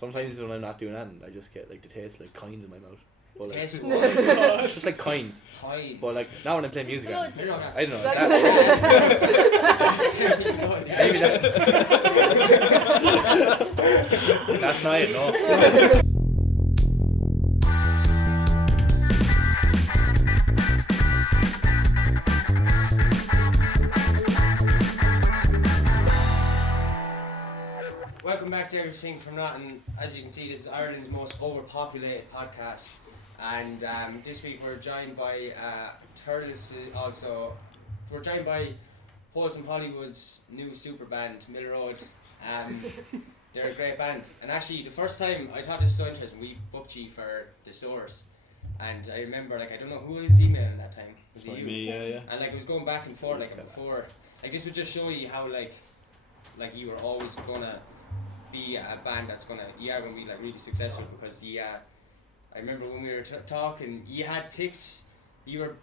Sometimes when I'm not doing anything, I just get like the taste like coins in my mouth. But like, Taste it's just like coins. Coins. But like now when I'm playing music, I You know, that's- don't know. Maybe that. That's not it. No. Welcome back to Everything from Nothing. As you can see, this is Ireland's most overpopulated podcast, and this week we're joined by we're joined by Wholesome Hollywood's new super band, Mill Road. They're a great band, and actually the first time I thought this was so interesting, we booked you for the Source, and I remember I don't know who I was emailing that time. Was it you? Me, yeah. And it was going back and forth before. This would just show you how you were always gonna be a band that's gonna be really successful, because I remember when we were talking, you had picked, you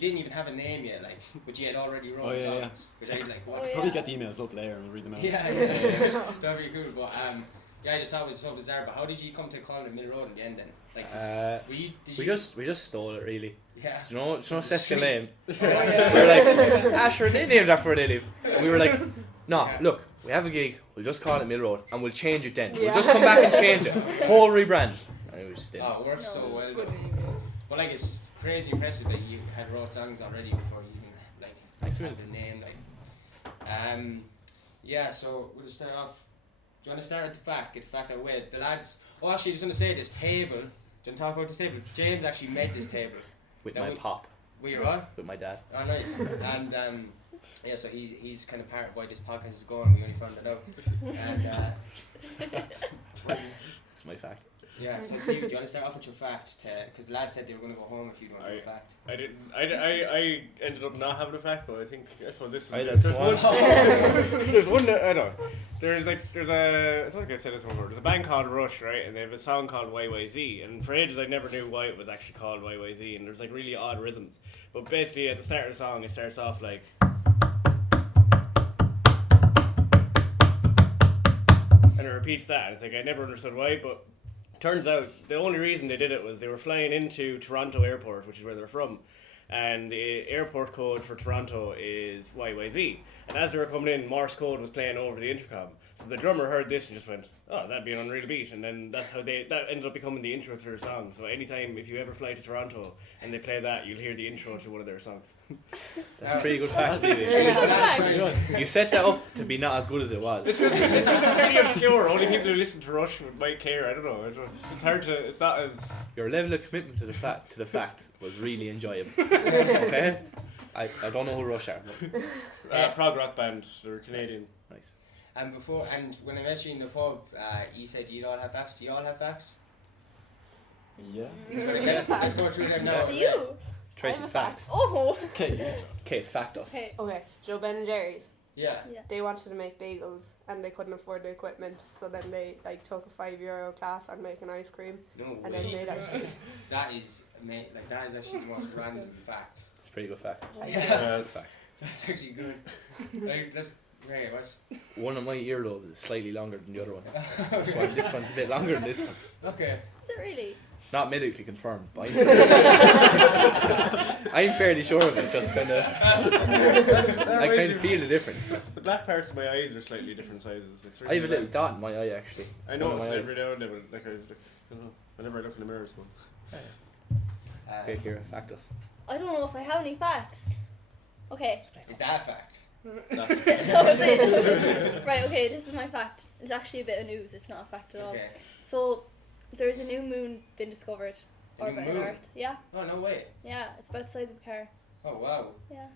didn't even have a name yet, but you had already wrote songs, which I what? Probably get the emails up later and read them out. Yeah. That'd be cool, but I just thought it was so bizarre. But how did you come to call it Mill Road in the end then? We just stole it really. Yeah. Do you know Seskin Lane? Oh, We were like, sure, they named that before they live. And we were like, no, look, we have a gig, we'll just call it Mill Road, and we'll change it then. We'll just come back and change it. Whole rebrand. And we just did. Oh, it works so well though. But it's crazy impressive that you had wrote songs already before you even had the name Yeah, so we'll just start off. Do you want to start with the fact? Get the fact out of the way. The lads. Oh, actually, just want to say this table. Do you want to talk about this table? James actually made this table. With my pop. With your what? With my dad. Oh, nice. And yeah, so he's kind of part of why this podcast is going. We only found that out. And It's my fact. yeah, so Steve, do you want to start off with your fact? Because the lad said they were going to go home if you don't have a fact. I didn't. I ended up not having a fact, but I think that's what this is. There's one that I don't know. There's a. I think I said this before. There's a band called Rush, right? And they have a song called YYZ. And for ages I never knew why it was actually called YYZ. And there's really odd rhythms. But basically at the start of the song, it starts off like. And it repeats that. It's I never understood why, but. Turns out the only reason they did it was they were flying into Toronto Airport, which is where they're from, and the airport code for Toronto is YYZ. And as they were coming in, Morse code was playing over the intercom. So the drummer heard this and just went, "Oh, that'd be an unreal beat." And then that's how that ended up becoming the intro to their song. So anytime if you ever fly to Toronto and they play that, you'll hear the intro to one of their songs. That's a pretty good fact, Stevie. You set that up to be not as good as it was. It's pretty obscure. Only people who listen to Rush might care. I don't know. It's hard to. It's not as. Your level of commitment to the fact was really enjoyable. Okay? I don't know who Rush are. But Prog rock band. They're Canadian. nice. And when I met you in the pub, you said you'd all have facts. Do you all have facts? Yeah. Let's go through them now. Do you? Tracy, fact. Oh. Kate, fact us. Okay, Joe Ben and Jerry's. Yeah. They wanted to make bagels and they couldn't afford the equipment, so then they took a €5 class on making ice cream. No and way. then made ice cream. That is actually the most random fact. It's a pretty good fact. Yeah. Fact. That's actually good. That's great. What's One of my earlobes is slightly longer than the other one. This one's a bit longer than this one. okay. Is it really? It's not medically confirmed, but I'm fairly sure of it. Just kind of, I kind of feel the difference. The black parts of my eyes are slightly different sizes. It's I have a really little dot in my eye actually. I know it's every now and then, but whenever I look in the mirror, so. Okay, Kira, fact us. I don't know if I have any facts. Okay. Is that a fact? That was it. Right, okay, this is my fact. It's actually a bit of news, it's not a fact at all. Okay. So, there's a new moon been discovered. A new orbiting moon? Earth. Yeah, Oh, no way. yeah, it's about the size of a car. Oh, wow. Yeah.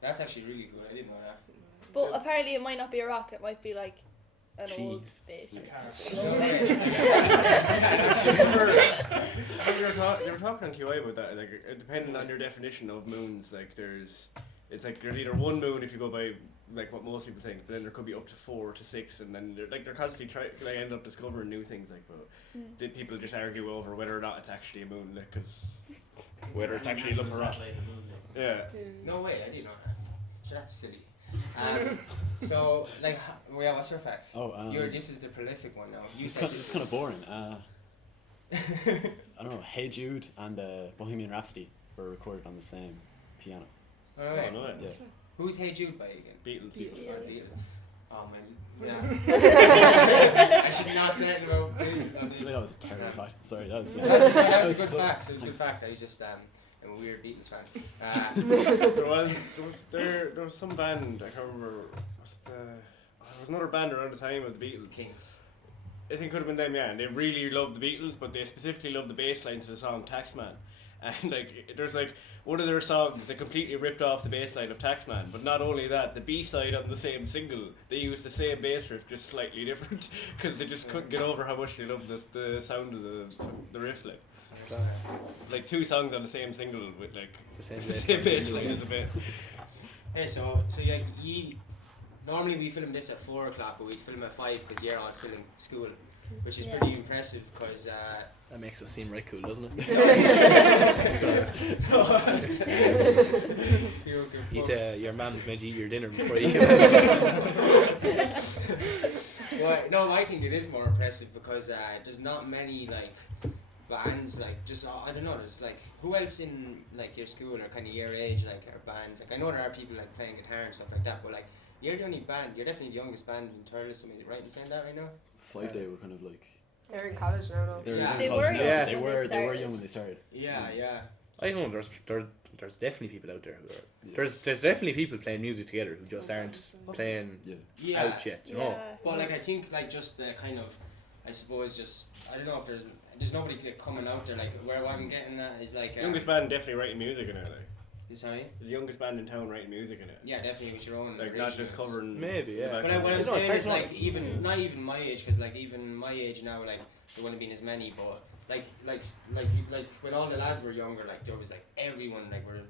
That's actually really cool. I didn't know that. But apparently it might not be a rock, it might be like an old Cheese. spaceship. You were talking on QI about that, depending on your definition of moons, there's either one moon if you go by what most people think, but then there could be up to 4 to 6, and then they're constantly trying end up discovering new things, but the people just argue over whether or not it's actually a moon, because whether it's actually looking around. Yeah. No way. I didn't know that. So that's silly. So, like, yeah, what's your fact? Oh, This is the prolific one now. You it's said kind, this it's kind of boring. I don't know. Hey Jude and Bohemian Rhapsody were recorded on the same piano. Alright. Oh, no, Yeah. Who's Hey Jude by again? Beatles. Beatles. Oh man, yeah. I should not say anything about Beatles on I think this. that was a terrible fact. Sorry, that was. That was a good so- fact. It was a good fact. I was just I'm a weird Beatles fan. There was some band, I can't remember, there was another band around the time of the Beatles. Kings. I think it could have been them, yeah, and they really loved the Beatles, but they specifically loved the bass line to the song Taxman. And like, there's like one of their songs that completely ripped off the bass line of Taxman, but not only that, the B-side on the same single, they used the same bass riff, just slightly different, because they just couldn't get over how much they loved the sound of the riff. Like 2 songs on the same single with like The same the same bass line bass. is a bit. Hey, so yeah, normally we film this at 4 o'clock, but we'd film at 5 because you're all still in school, which is Yeah. pretty impressive because. That makes us seem right cool, doesn't it? Your mum's meant to eat your dinner before you Well, no, I think it is more impressive because there's not many like bands like just I don't know. There's like who else in like your school or kind of your age like are bands like I know there are people like playing guitar and stuff like that, but like you're the only band. You're definitely the youngest band in Turles. Am I right in saying that right now? 5 Day were kind of like. They're in college now, though. They're Yeah. in They college were now. young Yeah. They when were they they were started. young when they started. Yeah, yeah. I don't know. There's definitely people out there who are. Yeah. There's definitely people playing music together who just aren't playing Yeah. Yeah. out yet. You know. Yeah. But like I think like just the kind of I suppose just I don't know if there's nobody coming out there like where what I'm getting at is like Youngest band definitely writing music in it, like. sorry? The youngest band in town writing music in it. Yeah, definitely with your own Like not just originals. covering. Maybe, yeah. the back But end. what I'm No, it's saying is hard like to even not even my age because like even my age now like there wouldn't have been as many but like when all the lads were younger like there was like everyone like were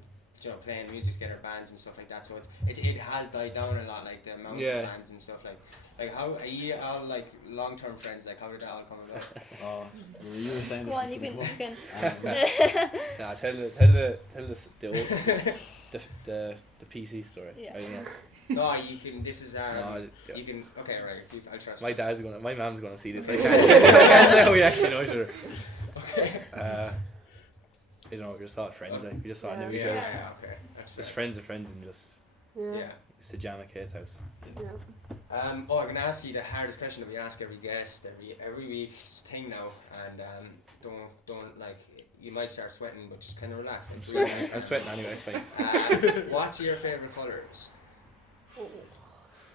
playing music together bands and stuff like that so it has died down a lot like the amount Yeah. of bands and stuff like how are you all like long term friends like how did that all come about? Oh, you were saying Go this on, is you can. something You can. Nah, tell the PC story. Yeah. I don't know. No, you can. This is No, you can. Okay, right. I'll trust. my mom's gonna see this. I can't say how we actually know each other. Okay. You know, we just thought friends. Like, we just thought Yeah. knew each Yeah, other. yeah, okay. That's Just fair. friends of friends and just Yeah. used to jam at Kate's house. Yeah. I'm gonna ask you the hardest question that we ask every guest every week's thing now, and don't like you might start sweating, but just kind of relax. I'm Like, sweating. I'm sweating anyway. It's fine. What's your favorite colors?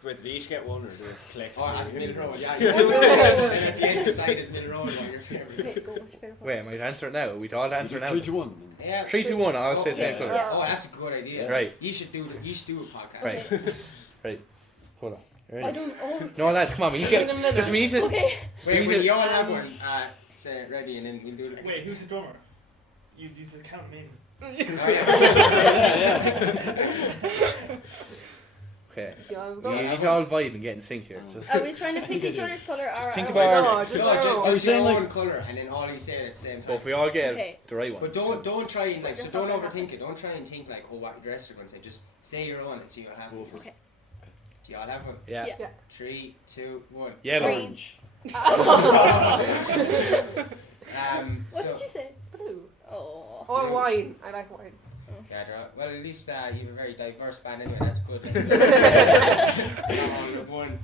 Wait, did they each get one or do they collect? Oh, that's Mill Road. Yeah. Oh, no. At the end beside is Mill Road. What your favorite? Okay, go. What's your favorite Wait, am I to answer it now? Are we all answer now? 3 to 1. Yeah. 3, 2, 1. I'll say Okay. same colour. Yeah. Oh, that's a good idea. Right. You should do a podcast. Right. Okay. Right. Hold on. You I ready? don't. Oh. No, lads, come on. We need to get. Just we need to. Okay. Wait, we when need you to. all have one, say it ready, and then we'll do it. Wait, who's the drummer? You just count me. Oh, yeah. Okay. Do you want to We go? need to all vibe and get in sync here. Just Are we trying to I think pick I each do. other's colour or? think or- about No, our- just No, our own. I was just your saying, own like- colour, and then all you say it at the same time. But if we all get Okay. the right one. But don't try and like Just so don't something overthink happen. it. Don't try and think like what the rest are going to say. Just say your own and see what happens. Go for it. Okay. Do you all have one? Yeah. Yeah. 3, 2, 1. Yellow. Green. What So, did you say? Blue. Oh. Or wine. I like wine. yeah, well, at least you have a very diverse band anyway. That's good. Not all of one.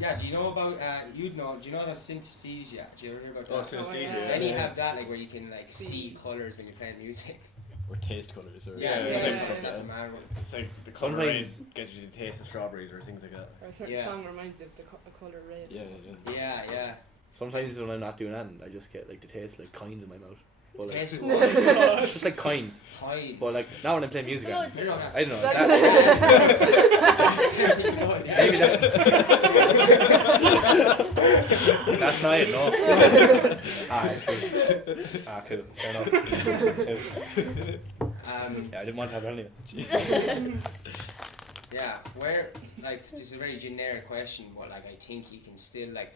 Yeah. Do you know about Do you know about synesthesia? Do you ever hear about Oh, that? synesthesia. Then you have that like where you can like see colours when you're playing music. Or taste colours. Or Yeah, Yeah, taste yeah, colours, yeah. that's a mad one. It's like the colour Sometimes- red gets you to taste the strawberries or things like that. Or a certain Yeah. song reminds you of the colour red. Yeah, yeah, Yeah, yeah. Sometimes when I'm not doing that, I just get like the taste like coins in my mouth. But, like, Taste what? it's just like coins. Hides. But like not when I'm playing music. Blood. You know, that's I don't know. Is That's- that, maybe that. That's not it. No. Alright, cool. Cool. Fair enough. Cool. Yeah, I didn't want to have that anyway. Yeah, where like this is a very generic question, but like I think you can still like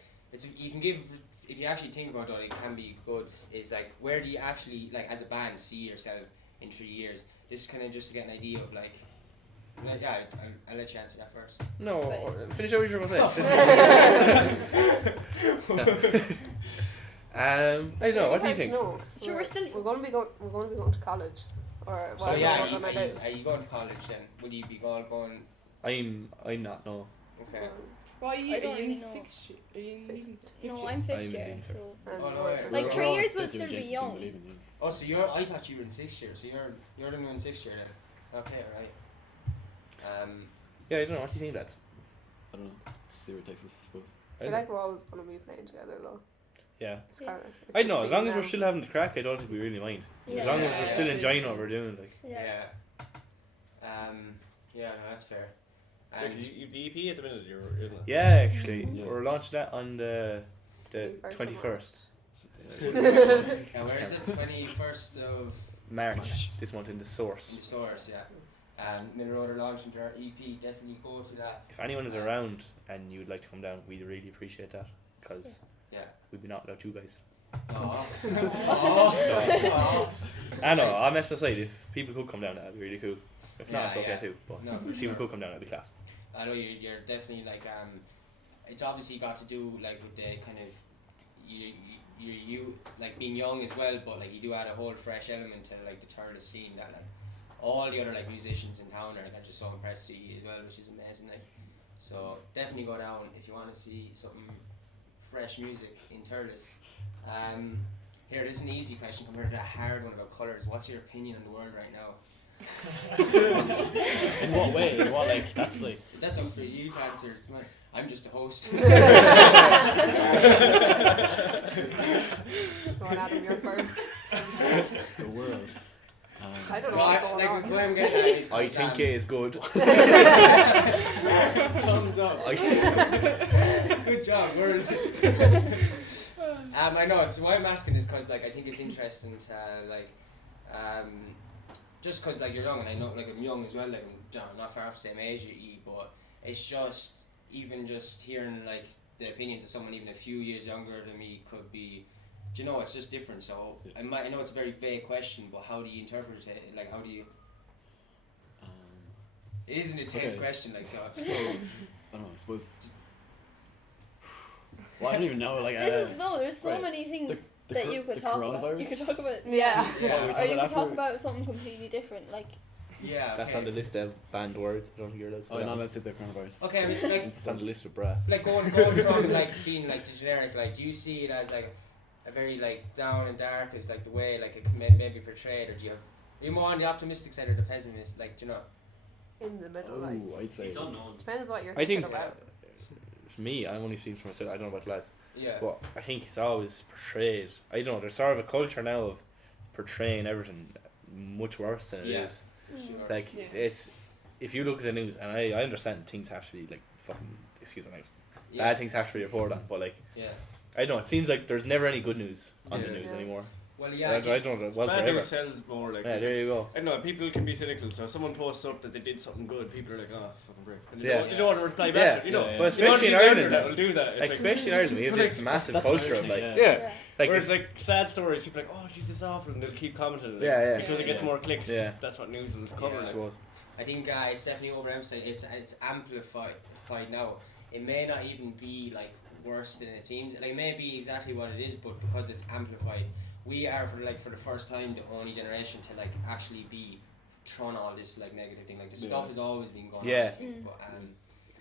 you can give if you actually think about it, it can be good. Is like where do you actually like as a band see yourself in 3 years? This is kind of just to get an idea of like Yeah, I'll let you answer that first. No, Right. finish out what you were going to say. I don't know. What do you think? No, Sure, we're still. we're going to be going to college, or So whatever yeah, we're going to do. are you going to college then? Would you be going? I'm not. No. Okay. Why are you, I don't are you really in know. sixth year? Are you in fifth No, year? I'm 5th I'm year, in so. And Oh, no, we're yeah. for Like, sure. 3 years We're all will still be fifth year young. believing you. Oh, so I thought you were in 6th year. So you're the new in 6th year then. Okay, right. Yeah, I don't know. What do you think, lads? I don't know. See where it takes us, I suppose. I feel like we're always going to be playing together though. Yeah. It's Yeah. kind of. I know. As long as we're still having the crack, I don't think we really mind. As long as Yeah, we're yeah, still yeah. enjoying what we're doing, like. Yeah. Yeah, no, that's fair. Like, And you've the EP at the minute, isn't it? Yeah, actually, Yeah. we're launching that on the 21st. 21st yeah, where is it? 21st of March this month in the Source. in the source, yeah. Middle Road are launching their EP. Definitely go to that. If anyone is around and you would like to come down, we'd really appreciate that because Yeah. we'd be not without you guys. Oh. I know. I'm messing aside. If people could come down, that'd be really cool. If not, Yeah, it's okay yeah. too. But No, for if people sure. could come down, that'd be class. I know you're definitely like it's obviously got to do like with the kind of you like being young as well, but like you do add a whole fresh element to like the Thurles scene that like all the other like musicians in town are like just so impressed to you as well, which is amazing. Like, so definitely go down if you want to see something fresh music in Thurles. Here, this is an easy question compared to a hard one about colours. What's your opinion on the world right now? In what way? In what, like, that's like. That's up for you to answer. It's mine. I'm just a host. Go on, Adam, you're first. The world. I don't know Well, what's going on. what I'm getting at is I think it is good. thumbs up. Good job, word. I know. So why I'm asking is because like I think it's interesting to just because like you're young and I know like I'm young as well. Like I'm not far off the same age as you, but it's just even just hearing like the opinions of someone even a few years younger than me could be. Do you know, it's just different. So I know it's a very vague question, but how do you interpret it? Like, how do you? It is an intense Okay. question, like so. I don't know, I suppose. Well, I don't even know, like. There's so right. many things The that you could the talk about. You coronavirus? could talk about. Yeah. Yeah. Or you could talk about something completely different, like. Yeah. That's on the list of banned words. I don't think you're allowed to. Oh, say no, that. let's say the coronavirus. Okay, I mean, like, It's on the list with Brad. like going from like being like the generic, like, do you see it as like a very like down and dark as like the way like it maybe portrayed, or do you have? Are you more on the optimistic side or the pessimist? Like, do you know? In the middle, like. Oh, I'd say. It's unknown. Depends what you're I thinking think about. for me, I'm only speaking for myself. I don't know about the lads. Yeah. But I think it's always portrayed. I don't know. There's sort of a culture now of portraying everything much worse than it Yeah. is. Sure. Like Yeah. it's if you look at the news, and I understand things have to be like fucking excuse me, like Yeah. bad things have to be reported on. But like Yeah. I don't know. It seems like there's never any good news on the Yeah. news Yeah. anymore. Well, I yeah. don't know. Was Bad there ever? news sells more. Like, Yeah, there you go. I don't know, people can be cynical, so if someone posts up that they did something good, people are like, oh, fucking great. And they Yeah. don't want to reply Yeah. back, you know. Yeah, yeah. But You especially in know the Ireland, vendor that will do that. It's like especially in Ireland, we have But this like, massive that's culture of interesting, like yeah. like whereas if- like sad stories, people are like, oh, jeez, this is awful, and they'll keep commenting. Like, Yeah, yeah. Because it gets Yeah. more clicks. Yeah. That's what news will cover. I like. suppose. I think it's definitely overemphasized. It's amplified now. It may not even be like worse than it seems. Like it may be exactly what it is, but because it's amplified, we are for the first time the only generation to like actually be thrown all this like negative thing. Like the stuff has always been going on. I Yeah. think, but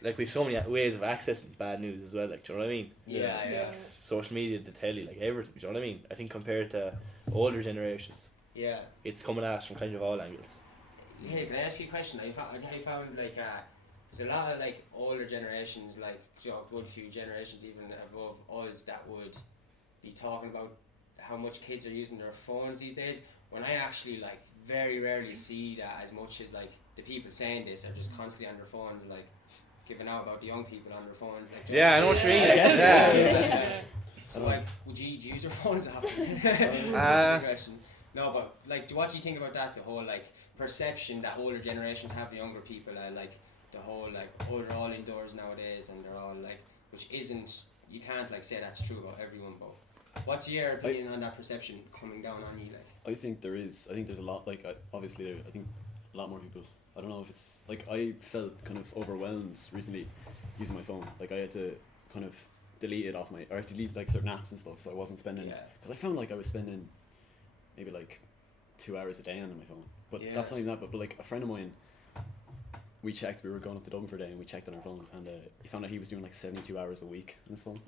Like we've so many ways of accessing bad news as well. Like, do you know what I mean? yeah. Social media, the telly, like everything. Do you know what I mean? I think compared to older generations, Yeah. it's coming at us from kind of all angles. Hey, can I ask you a question? I found like there's a lot of like older generations, like you know, a good few generations even above us that would be talking about how much kids are using their phones these days. When I actually like very rarely see that as much as like the people saying this are just constantly on their phones, like giving out about the young people on their phones. Like, do you Yeah, know I know what you mean. Like, Yeah. So like, do you use your phones often? Question. No, but like, what do you think about that? The whole like perception that older generations have, the younger people, like the whole like, oh, they're all indoors nowadays, and they're all like, which isn't. You can't like say that's true about everyone, but what's your opinion on that perception coming down on you? Like, I think there is. I think there's a lot, like, obviously, I think a lot more people I don't know if it's like I felt kind of overwhelmed recently using my phone. Like I had to kind of delete it off or delete like certain apps and stuff, so I wasn't spending. Because I found like I was spending maybe like 2 hours a day on my phone. But that's not even that. But like a friend of mine, we were going up to Dublin for a day and we checked on our phone, and he found out he was doing like 72 hours a week on his phone.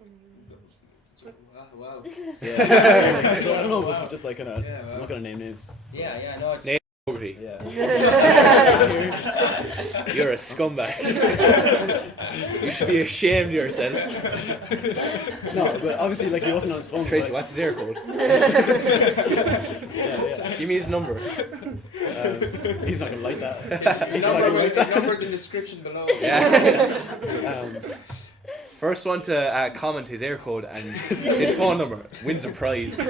Wow. Yeah. So I don't know. Was it just like I'm not gonna name names. Yeah. No, it's. Poverty. Yeah. You're a scumbag. You should be ashamed of yourself. No, but obviously like he wasn't on his phone. Tracy, what's his air code? Give me his number. He's not gonna like that. His number's in the description below. First one to comment his air code and his phone number wins a prize.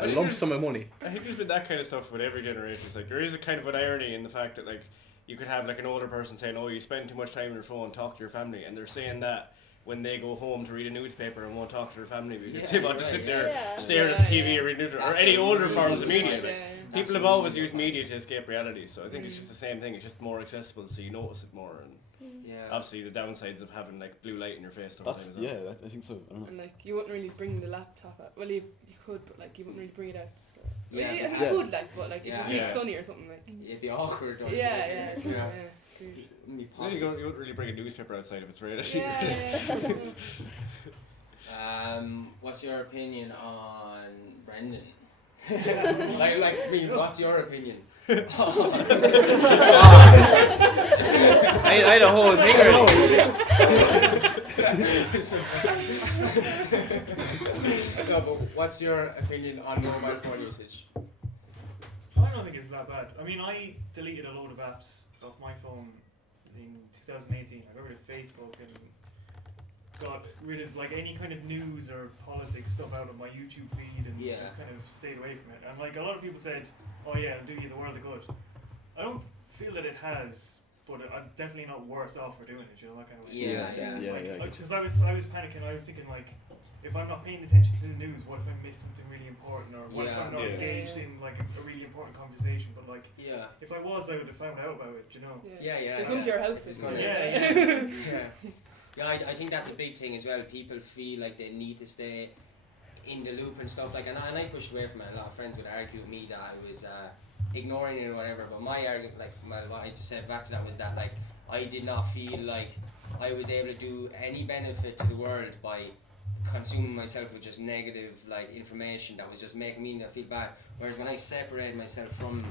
A lump sum of money. I think there's been that kind of stuff with every generation. It's like there is a kind of an irony in the fact that like you could have like an older person saying, "Oh, you spend too much time on your phone, talk to your family," and they're saying that when they go home to read a newspaper and won't talk to their family because they want to sit there staring at the TV or read newspaper or any older forms of media. People have always used media to escape reality, so I think it's just the same thing. It's just more accessible, so you notice it more. And obviously the downsides of having like blue light in your face. I think so. I don't know. And like you wouldn't really bring the laptop out. Well, you could, but like you wouldn't really bring it out. So. Yeah, well, you could like, but like if it was really sunny or something like. It'd be awkward. Don't Yeah. Then you don't really bring a newspaper outside if it's raining. What's your opinion on Brendan? What's your opinion? I had a whole thing No, but what's your opinion on mobile phone usage? I don't think it's that bad. I mean, I deleted a load of apps off my phone in 2018. I got rid of Facebook and got rid of like any kind of news or politics stuff out of my YouTube feed and just kind of stayed away from it. And like a lot of people said, "Oh yeah, it'll do you the world of good." I don't feel that it has, but I'm definitely not worse off for doing it. You know, that kind of way. Yeah. Because I was panicking. I was thinking like, if I'm not paying attention to the news, what if I miss something really important, or what if I'm not engaged in like a really important conversation? But like, if I was, I would have found out about it. You know. They come to your house. I think that's a big thing as well. People feel like they need to stay in the loop and stuff like, and I pushed away from it. A lot of friends would argue with me that I was ignoring it or whatever. But my argument, what I just said back to that was that like I did not feel like I was able to do any benefit to the world by consuming myself with just negative like information that was just making me feel bad. Whereas when I separated myself from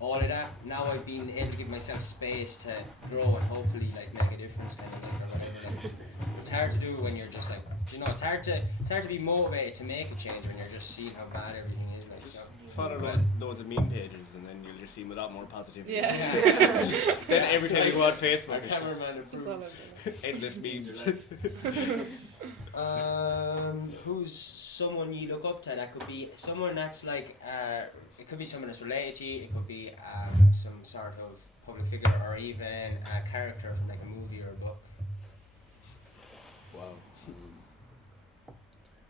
all of that, now I've been able to give myself space to grow and hopefully like make a difference kind of thing or whatever. Like, it's hard to do when you're just like, you know, it's hard to be motivated to make a change when you're just seeing how bad everything is like. So follow loads of meme pages and then you'll just see a lot more positivity. Then every time you go on Facebook, our cameraman approves. Endless memes. Who's someone you look up to? That could be someone that's like, it could be someone that's related to you, it could be some sort of public figure, or even a character from like a movie or a book. Wow.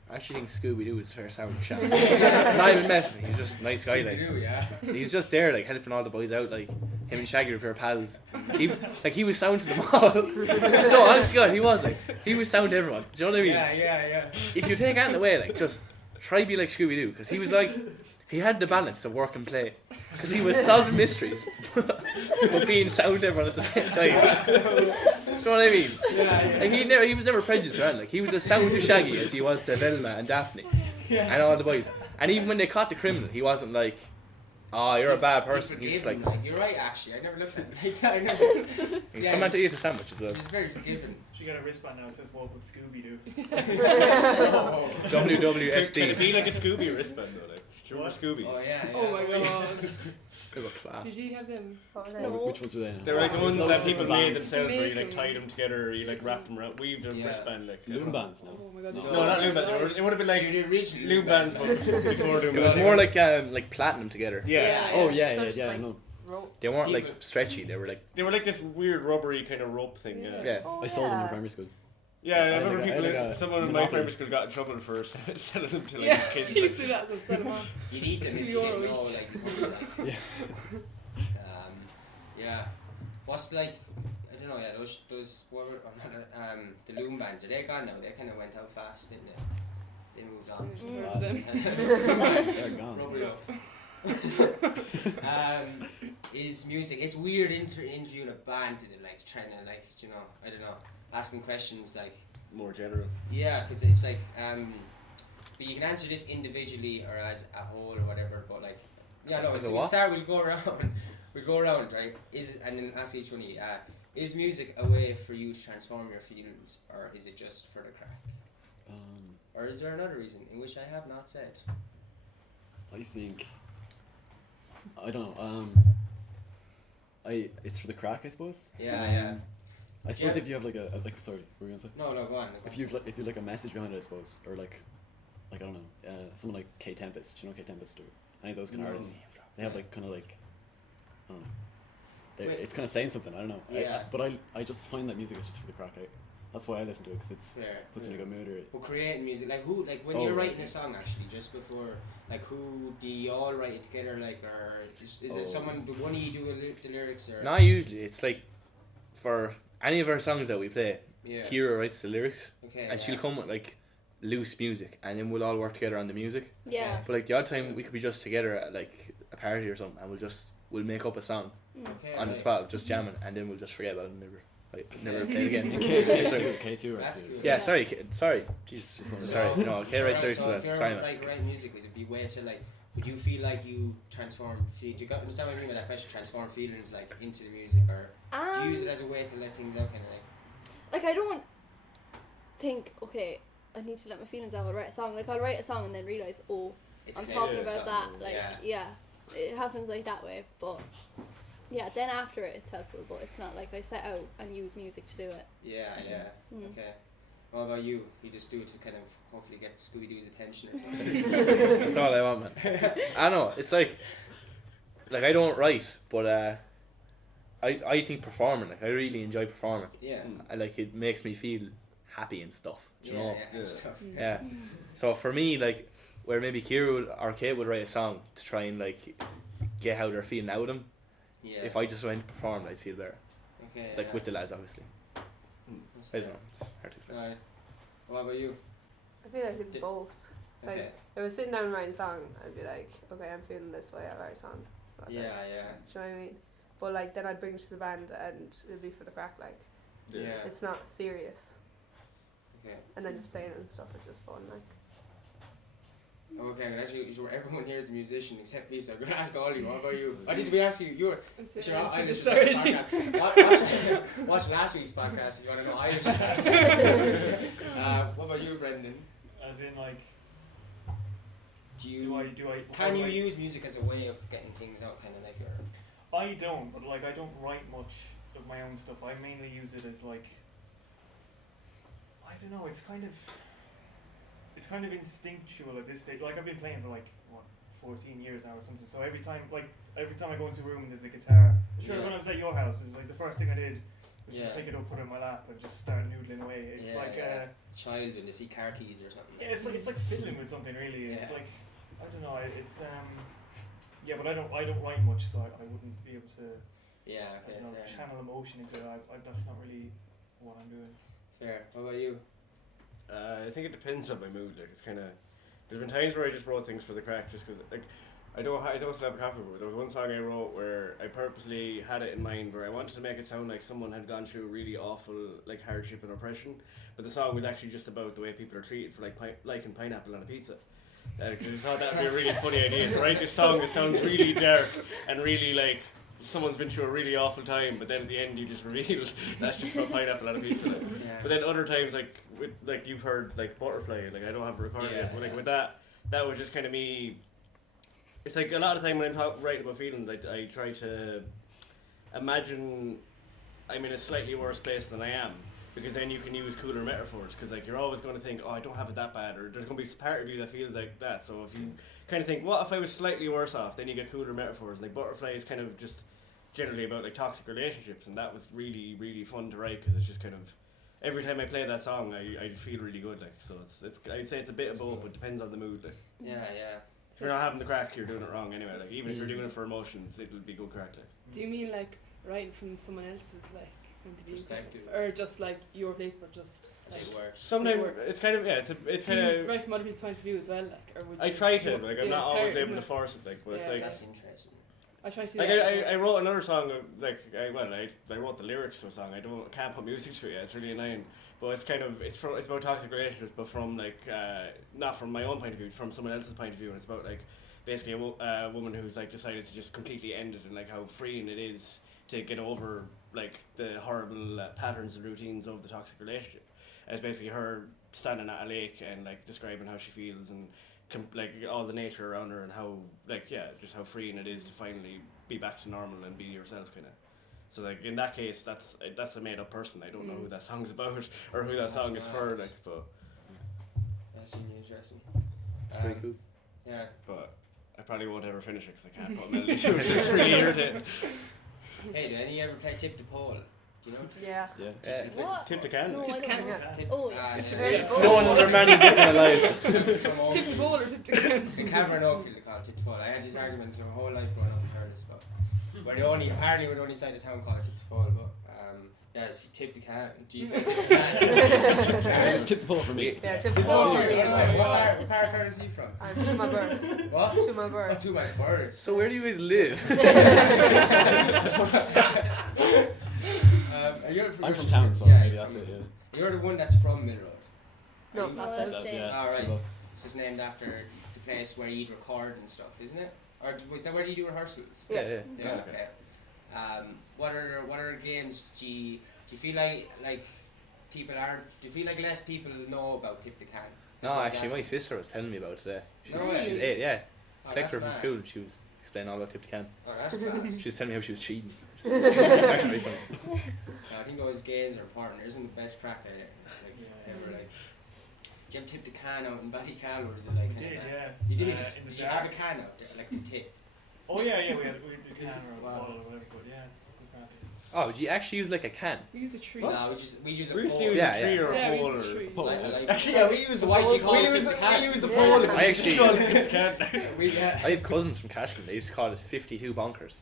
I actually think Scooby-Doo is a fair sound chap. It's not even messing. He's just a nice guy. Like, he's just there, like helping all the boys out. Like him and Shaggy were pals. He was sound to them all. No, honest to God, he was like he was sound to everyone. Do you know what I mean? Yeah. If you take that away, like just try to be like Scooby-Doo, because he was like, he had the balance of work and play, because he was solving mysteries but being sound to everyone at the same time. That's what I mean. Like he was never prejudiced around. Like he was as sound to Shaggy as he was to Velma and Daphne and all the boys. And even when they caught the criminal, he wasn't like, "Oh, you're a bad person." He's just like, "You're right, actually. I never looked at it." He's someone to eat a sandwich as well. He's very forgiving. She got a wristband now that says "Walk with Scooby-Doo." WWSD. Can it be like a Scooby wristband though? Like, do you remember Scooby? Oh yeah. Oh my god. They were class. Did you have them? No. Which ones were they? They were like the ones that people made bands. themselves, where you like tied them together, or you like wrapped them around, weaved them wristband like. Loom bands, no. Oh my god. No. No, not loom bands. It would have been like loom bands, but before loom It was bands. more like platinum together. Yeah. Oh yeah, So just, I like, know. They weren't like stretchy. They were like They were like this weird rubbery kind of rope thing. yeah. Oh, I sold them in primary school. Yeah, I had remember like a- I people. had like a Someone in my monopoly. primary school got in trouble for selling them to like Yeah, kids. you see that and set them on. You need them if you €2 didn't know, each. like, Yeah. Yeah. What's like? I don't know. Yeah, those what were the Loom bands? Are they gone now? They kind of went out fast, didn't they? They moved on. They're gone. Probably not. Is music? It's weird interviewing a band because it like trying to like I don't know, asking questions like More general. yeah, because it's like but you can answer this individually or as a whole or whatever. But like yeah, no. As a So what? we start. We'll go around, right? And then ask each one of you. Is music a way for you to transform your feelings, or is it just for the crack? Or is there another reason in which I have not said? I think. I don't know. It's for the crack, I suppose. Yeah. I suppose Yeah. if you have like sorry, what were you gonna say? No, go on. If you've like a message behind it, I suppose, or like I don't know, someone like K Tempest. Do you know K Tempest or any of those kind of artists? They have like kind of like I don't know. Wait. It's kind of saying something. I don't know. Yeah. But I just find that music is just for the crack. That's why I listen to it because it's Fair. puts you in a good mood. Or Well, creating music, like who, like when Oh, you're right, writing a song, actually, just before, like who do you all write it together, like, or is it someone? Do one of you do the lyrics, or Not usually. It's like for any of our songs that we play, yeah, Kira writes the lyrics, okay, and she'll come with like loose music, and then we'll all work together on the music. Yeah. But like the odd time we could be just together at like a party or something, and we'll make up a song okay, on the right. spot, just jamming, and then we'll just forget about it and never play it again. K2 That's right? cool. Yeah, sorry, Jesus, sorry, no, okay, right, sorry, So if you're sorry, man. like writing music, would it be way to like? Would you feel like you transform? Do you understand what I mean by that question? Transform feelings like into the music, or do you use it as a way to let things out, kind of like? Like I don't think okay, I need to let my feelings out. I'll write a song. Like I'll write a song and then realise, oh, It's I'm connected talking to about that. something, Like yeah, it happens like that way. But yeah, then after it's helpful. But it's not like I set out and use music to do it. Yeah. Mm. Okay. What about you? You just do it to kind of hopefully get Scooby-Doo's attention or something. That's all I want, man. I know it's like I don't write, but I think performing, like I really enjoy performing. Yeah. I like it makes me feel happy and stuff. Do you know? Yeah, and stuff. Yeah. So for me, like, where maybe Kira or Kate would write a song to try and like get how they're feeling out of them. Yeah. If I just went to perform, I'd feel better. Okay. Like with the lads, obviously. That's I don't fair. know. It's hard to explain. Alright. What about you? I feel like it's Did- both. Like, Okay. if I was sitting down and writing a song, I'd be like, okay, I'm feeling this way, I'll write a song about Yeah, this. yeah. Do you know what I mean? But like then I'd bring it to the band and it'd be for the crack, like Yeah. it's not serious. Okay. And then just playing it and stuff is just fun, like. Okay, actually, sure, everyone here is a musician except me, so I'm going to ask all of you. What about you? Did we ask you? You were. I'm saying Sure, answer I this listened to the already. podcast. Watch last week's podcast if you want to know Irish answer. What about you, Brendan? As in, like, Do you do I? can how you do I- use music as a way of getting things out, kind of like your? I don't, but like I don't write much of my own stuff. I mainly use it as like, I don't know. It's kind of instinctual at this stage. Like I've been playing for like what 14 years now or something. So every time I go into a room and there's a guitar. Sure, Yeah. when I was at your house, it was like the first thing I did was Yeah. just pick it up, put it in my lap, and just start noodling away. It's Yeah, like yeah. Child and you see car keys or something. yeah, it's like fiddling with something really. It's Yeah. like I don't know. It's yeah, but I don't write much, so I wouldn't be able to Yeah, I okay, don't know, fair. channel emotion into it. That's not really what I'm doing. Fair. What about you? I think it depends on my mood. Like it's kind of. There's been times where I just wrote things for the crack, just because like I don't still have a copy of it. But there was one song I wrote where I purposely had it in mind where I wanted to make it sound like someone had gone through really awful like hardship and oppression, but the song was actually just about the way people are treated for like liking pineapple on a pizza. Because I thought that would be a really funny idea to write this song that sounds really dark and really like someone's been through a really awful time, but then at the end you just reveal that's just about pineapple on a pizza. Like. Yeah. But then other times, like with like you've heard like Butterfly, like I don't have it recorded Yeah, yet, but like yeah. with that was just kind of me. It's like a lot of time when I'm writing about feelings, I try to imagine I'm in a slightly worse place than I am, because then you can use cooler metaphors. Because like you're always going to think, oh, I don't have it that bad, or there's going to be part of you that feels like that. So if you kind of think, what if I was slightly worse off? Then you get cooler metaphors. Like Butterfly is kind of just generally about like toxic relationships, and that was really really fun to write because it's just kind of every time I play that song I feel really good, like. So it's I'd say it's a bit of both, but depends on the mood, like. Yeah, yeah. If you're not having the crack, you're doing it wrong anyway, like. Even if you're doing it for emotions, it'll be good crack, like. Do you mean like writing from someone else's like point of view, Perspective. or just like your place, but just like. It works. Sometimes works. it's kind of it's Do kind you of. write from other people's point of view as well, like, or would you? I try to Yeah, like I'm not it's always hard, able isn't to it? force it like, but it's Yeah. like. That's interesting. I try to. Like do that as I well. wrote another song like I wrote the lyrics to a song. I can't put music to it yet. It's really annoying. But it's kind of it's about toxic relationships, but from like not from my own point of view, from someone else's point of view, and it's about like basically a woman who's like decided to just completely end it, and like how freeing it is to get over like the horrible patterns and routines of the toxic relationship. And it's basically her standing at a lake and like describing how she feels and like all the nature around her and how like just how freeing it is to finally be back to normal and be yourself kind of. So like in that case, that's a made up person. I don't know who that song's about or who that song is for. Like, but That's really interesting. It's pretty cool. Yeah. but I probably won't ever finish it because I can't put melody to it. It's really irritating. Hey, do any of you ever play Tip the Pole? Do you know? Yeah. Yeah. Just Yeah. What? Tip the can. No, Tip I the don't can. know. Tip, Oh, yeah. It's, Yeah. it's known under many different aliases. Tip the ball or tip the can? In Cameron Oakfield they call it Tip the Pole. I had this argument through my whole life growing up in Ireland, but apparently we're the only side of town called it Tip the Pole, but it's Tip the Can. Do you play Tip the Can? It's tip the ball for me. Yeah, tip Oh, the ball. yeah. Yeah. What part of town is he from? I'm to my birth. What? To my birth. To my birds. So where do you guys live? I'm from town, so maybe that's it. Yeah. You're the one that's from Mill Road. No, You- that's That's it. James. Yeah. Alright. Still up. This is named after the place where you'd record and stuff, isn't it? Or was that where do you do rehearsals? Yeah. Yeah. Okay. What other games do you feel like people aren't? Do you feel like less people know about Tip the Can? No, actually, my sister was telling me about it today. No way. She's 8, yeah. Oh, Collect her from that's school and she was explaining all about Tip the Can. Oh, that's class. She was telling me how she was cheating. It's actually funny. I think those games are important. There isn't the best crack at it. It's like they were like, did you ever tip the can out in Ballycal, or was it like? We did, yeah. You did. In the Did you have a dark. can out there, like the tip? Oh yeah, we had the can or a Wow. bottle or whatever, but yeah, good crack. Oh, do you actually use like a can? We use a tree. No, we use a We used to pole. use Yeah, a tree yeah. or Yeah, a we pole use a or. tree. Actually, yeah, we use the Why do you pole. call We it use tip the the can? we use the Yeah. pole. I actually- call it tip the can. I have cousins from Cashel. They used to call it 52 bonkers.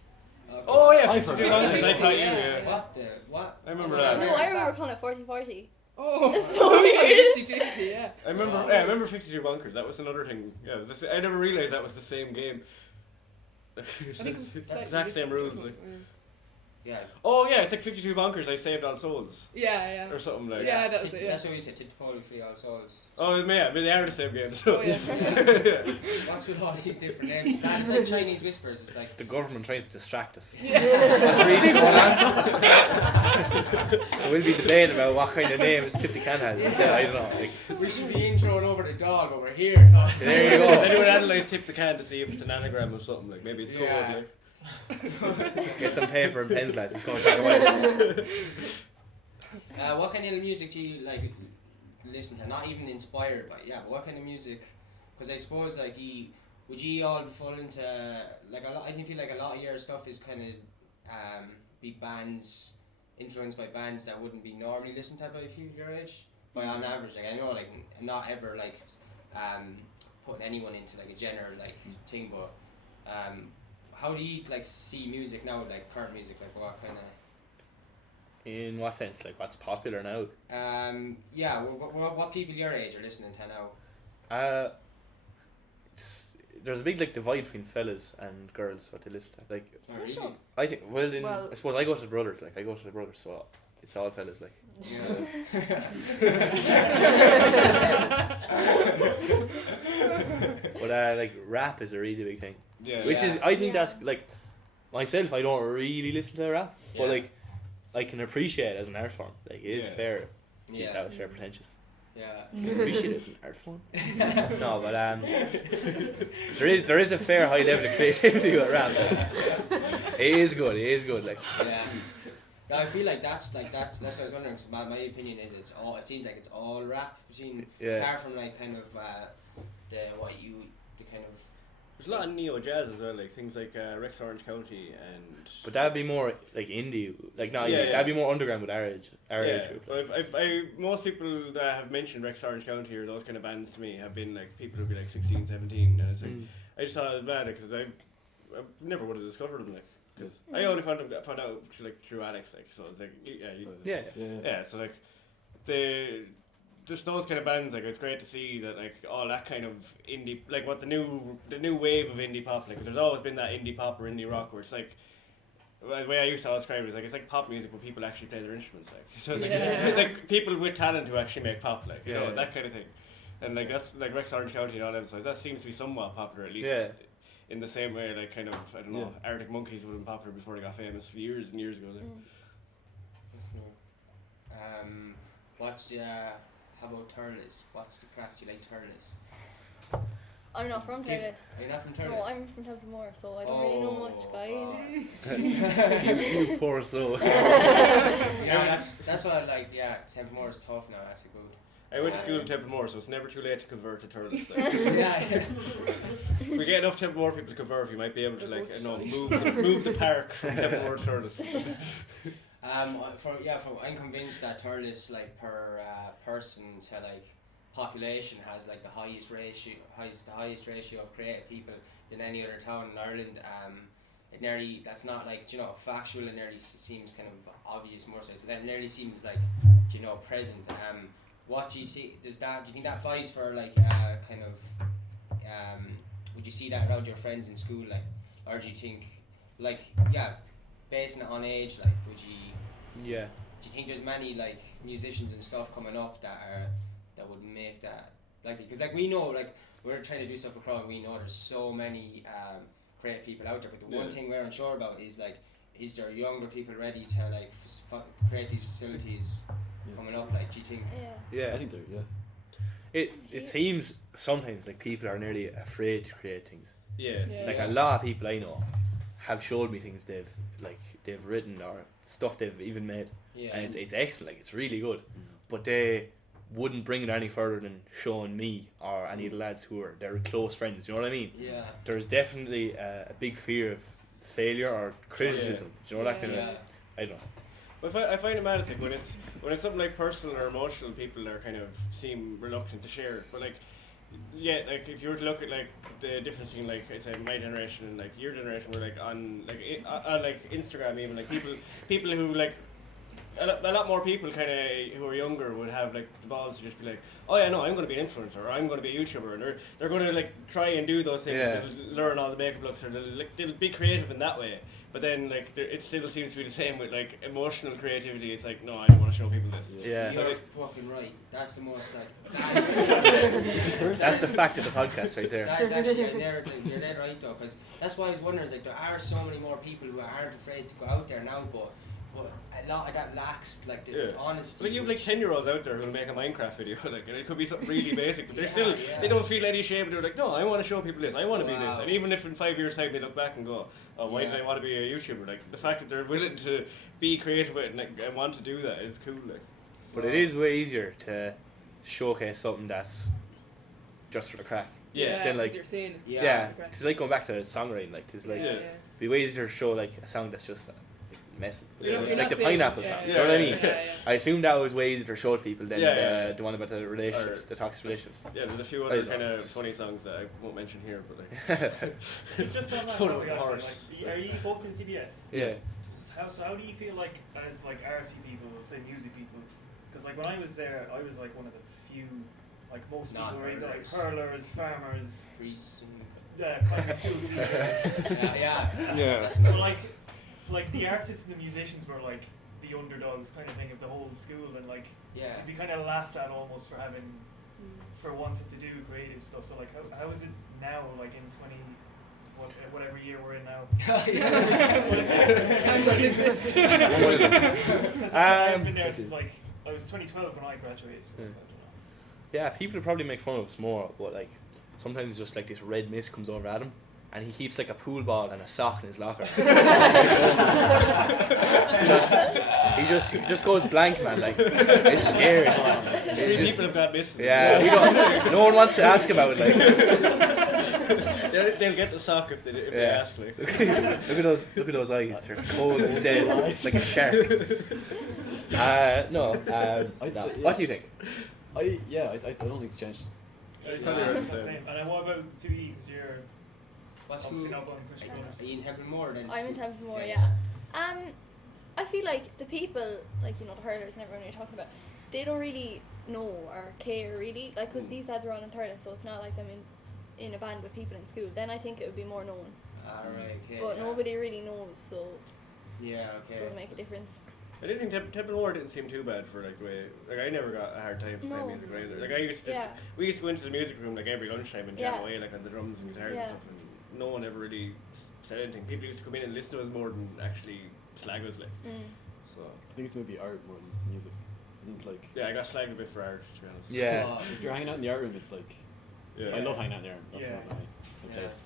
Oh yeah, I've 52 heard dollars. that. I thought you. Yeah. Yeah. What the what? I remember No, that. I remember calling it 40-40. Oh, It's so weird. 50-50, yeah. I remember. Oh. Yeah, I remember 52 bunkers. That was another thing. Yeah, it was I never realized that was the same game. I think it's exact slightly same different rules. or Like. something, Yeah. Oh yeah, it's like 52 bunkers. I saved all souls yeah. or something like. Yeah, that was Tip- it, yeah. That's what we said. Tip the pole, we free all souls. Oh yeah, but they are the same game. So Oh, yeah. yeah. What's with all these different names? That is like Chinese whispers. It's like It's the government trying to distract us. Yeah. That's really going on. So we'll be debating about what kind of name Tip the Can has. Instead, I don't know. Like, we should be introing over the dog, but we're here talking. there you Does go. anyone analyze tip the can to see if it's an anagram of something? Like maybe it's code. Yeah. Like. Get some paper and pens, lads. It's going to take a while. What kind of music do you like listen to? Not even inspired by, yeah, but what kind of music? Because I suppose like would you all fall into like a lot? I think feel like a lot of your stuff is kind of be bands influenced by bands that wouldn't be normally listened to by people your age. By on average, like I know like I'm not ever like putting anyone into like a general like thing, but how do you like see music now? Like current music, like what kind of In what sense? Like, what's popular now? yeah, what people your age are listening to now? There's a big like divide between fellas and girls what they listen to. Like, Oh, Think really? so? I think Well- I suppose I go to the brothers. Like, I go to the brothers, so it's all fellas. Like, but like rap is a really big thing. Yeah. Which is, Yeah. I think Yeah. that's like, myself, I don't really listen to rap, but Yeah. like, I can appreciate it as an art form. Like, it is Yeah. fair. Jeez, Yeah. that was fair pretentious. Yeah. I appreciate it as an art form. No, but there is a fair high level of creativity with rap. It is good. Like, Yeah. No, I feel like that's what I was wondering. Cause my opinion is it seems like it's all rap between yeah. apart from like kind of the kind of There's a lot of neo jazz as well, like things like Rex Orange County and. But that'd be more like indie. Like, no, Yeah, yeah, yeah. that'd be more underground with our age Yeah, group. well, most people that have mentioned Rex Orange County or those kind of bands to me have been like people who'd be like 16, 17, and it's like Mm. I just thought it was bad because I never would have discovered them. Like 'Cause I only found out like through Alex, like, so it's like yeah. So like just those kind of bands, like it's great to see that like all that kind of indie, like what the new wave of indie pop, like 'cause there's always been that indie pop or indie rock where it's like. The way I used to describe it is like it's like pop music where people actually play their instruments, like so it's like people with talent who actually make pop, like you know that kind of thing, and like that's like Rex Orange County and all that. So that seems to be somewhat popular, at least in the same way like kind of I don't know Arctic Monkeys would have been popular before they got famous years and years ago. That's no. What's how about Turles? What's the crack? Do you like Turles? I'm not from Turles. Are you not from Turles? No, I'm from Templemore, so I don't really know much, guys. You poor soul. Yeah, that's what I like. Yeah, Templemore is tough now. That's a good. I went to school in Templemore, so it's never too late to convert to Turles. Like. If we get enough Templemore people to convert, we might be able to like move the park from Templemore to Turles. I'm convinced that Turles like per person to like population has like the highest ratio of creative people than any other town in Ireland. It nearly that's not like factual. It nearly seems kind of obvious more so. So that nearly seems like present. What do you see? Do you think that applies for like kind of would you see that around your friends in school, like, or do you think like basing it on age, like would you? Yeah. Do you think there's many like musicians and stuff coming up that would make that likely? Because like we know, like we're trying to do stuff for Crown, we know there's so many creative people out there, but the one thing we're unsure about is like, is there younger people ready to like create these facilities coming up? Like, do you think? Yeah, I think they're It seems sometimes like people are nearly afraid to create things. Like a Yeah. lot of people I know have showed me things they've written or stuff they've even made, and it's excellent. Like it's really good, but they wouldn't bring it any further than showing me or any of the lads who are their close friends. You know what I mean? Yeah. There's definitely a big fear of failure or criticism. Do you know that kind of? I don't know. But I find it mad. It's like when it's something like personal or emotional, people are kind of seem reluctant to share it. But like, like if you were to look at like the difference between like I say my generation and like your generation, were like on like Instagram, even like people who like a lot more people kind of who are younger would have like the balls to just be like, oh yeah, no, I'm going to be an influencer or I'm going to be a YouTuber, and they're going to like try and do those things. They'll learn all the makeup looks, or they'll be creative in that way. But then like it still seems to be the same with like emotional creativity. It's like, no, I don't want to show people this. Yeah. You're fucking right. That's the most like. That's the fact of the podcast right there. That is actually you're dead right though, because that's why I was wondering. Is like there are so many more people who aren't afraid to go out there now, but a lot of that lacks like the honesty. Like you have like 10-year-olds out there who'll make a Minecraft video, like, and it could be something really basic, but they don't feel any shame. They're like, no, I want to show people this. I want to be this. And even if in 5 years' time they look back and go, oh, why did I want to be a YouTuber? Like the fact that they're willing to be creative with it and want to do that is cool. Like, but it is way easier to showcase something that's just for the crack. Then like you're saying it's it's like going back to songwriting. Like it's like be way easier to show like a song that's just messy, like the pineapple song. You know what I mean? I assume that was way easier to show to people than the one about the relationships, the toxic relationships. Yeah, there's a few other kind of funny songs that I won't mention here, but like. Just on that topic, actually, like, are you both in CBS? Yeah. So how do you feel like as like artsy people, say music people? Because like when I was there, I was like one of the few, like most people were either like hurlers, farmers, priests, primary school teachers. Yeah. But like the artists and the musicians were like the underdogs kind of thing of the whole school, and like you'd be kind of laughed at almost for wanting to do creative stuff. So like how is it now, like in whatever year we're in now? Time doesn't exist. Because I've been there since like I was 2012 when I graduated. So yeah, people probably make fun of us more, but like sometimes just like this red mist comes over at him, and he keeps like a pool ball and a sock in his locker. he just goes blank, man. Like it's scary. People have got this. Yeah, no one wants to ask about it. Like they'll get the sock if they ask. Like. look at those eyes. They're cold and dead, like a shark. No. Say, What do you think? I don't think it's changed. And what about 2E? Because What school? Obviously not going to Christian Brothers. Are you in Templemore then? I'm in Templemore, Yeah. yeah. I feel like the people, like, you know, the hurlers and everyone you're talking about, they don't really know or care really, like, because these lads are all in hurling, so it's not like I'm in a band with people in school. Then I think it would be more known. Alright, okay. But nobody really knows, so Yeah, it okay. doesn't make a difference. I didn't think Templemore didn't seem too bad for like the way. Like I never got a hard time for playing No. music either. Like I used to just, we used to go into the music room like every lunchtime and jam away like on the drums and guitars and stuff, and no one ever really said anything. People used to come in and listen to us more than actually slag us like. So I think it's maybe art more than music. I think like yeah, I got slagged a bit for art to be honest. Yeah. if you're hanging out in the art room, it's like I love hanging out in the art room. That's Yeah. one of my place.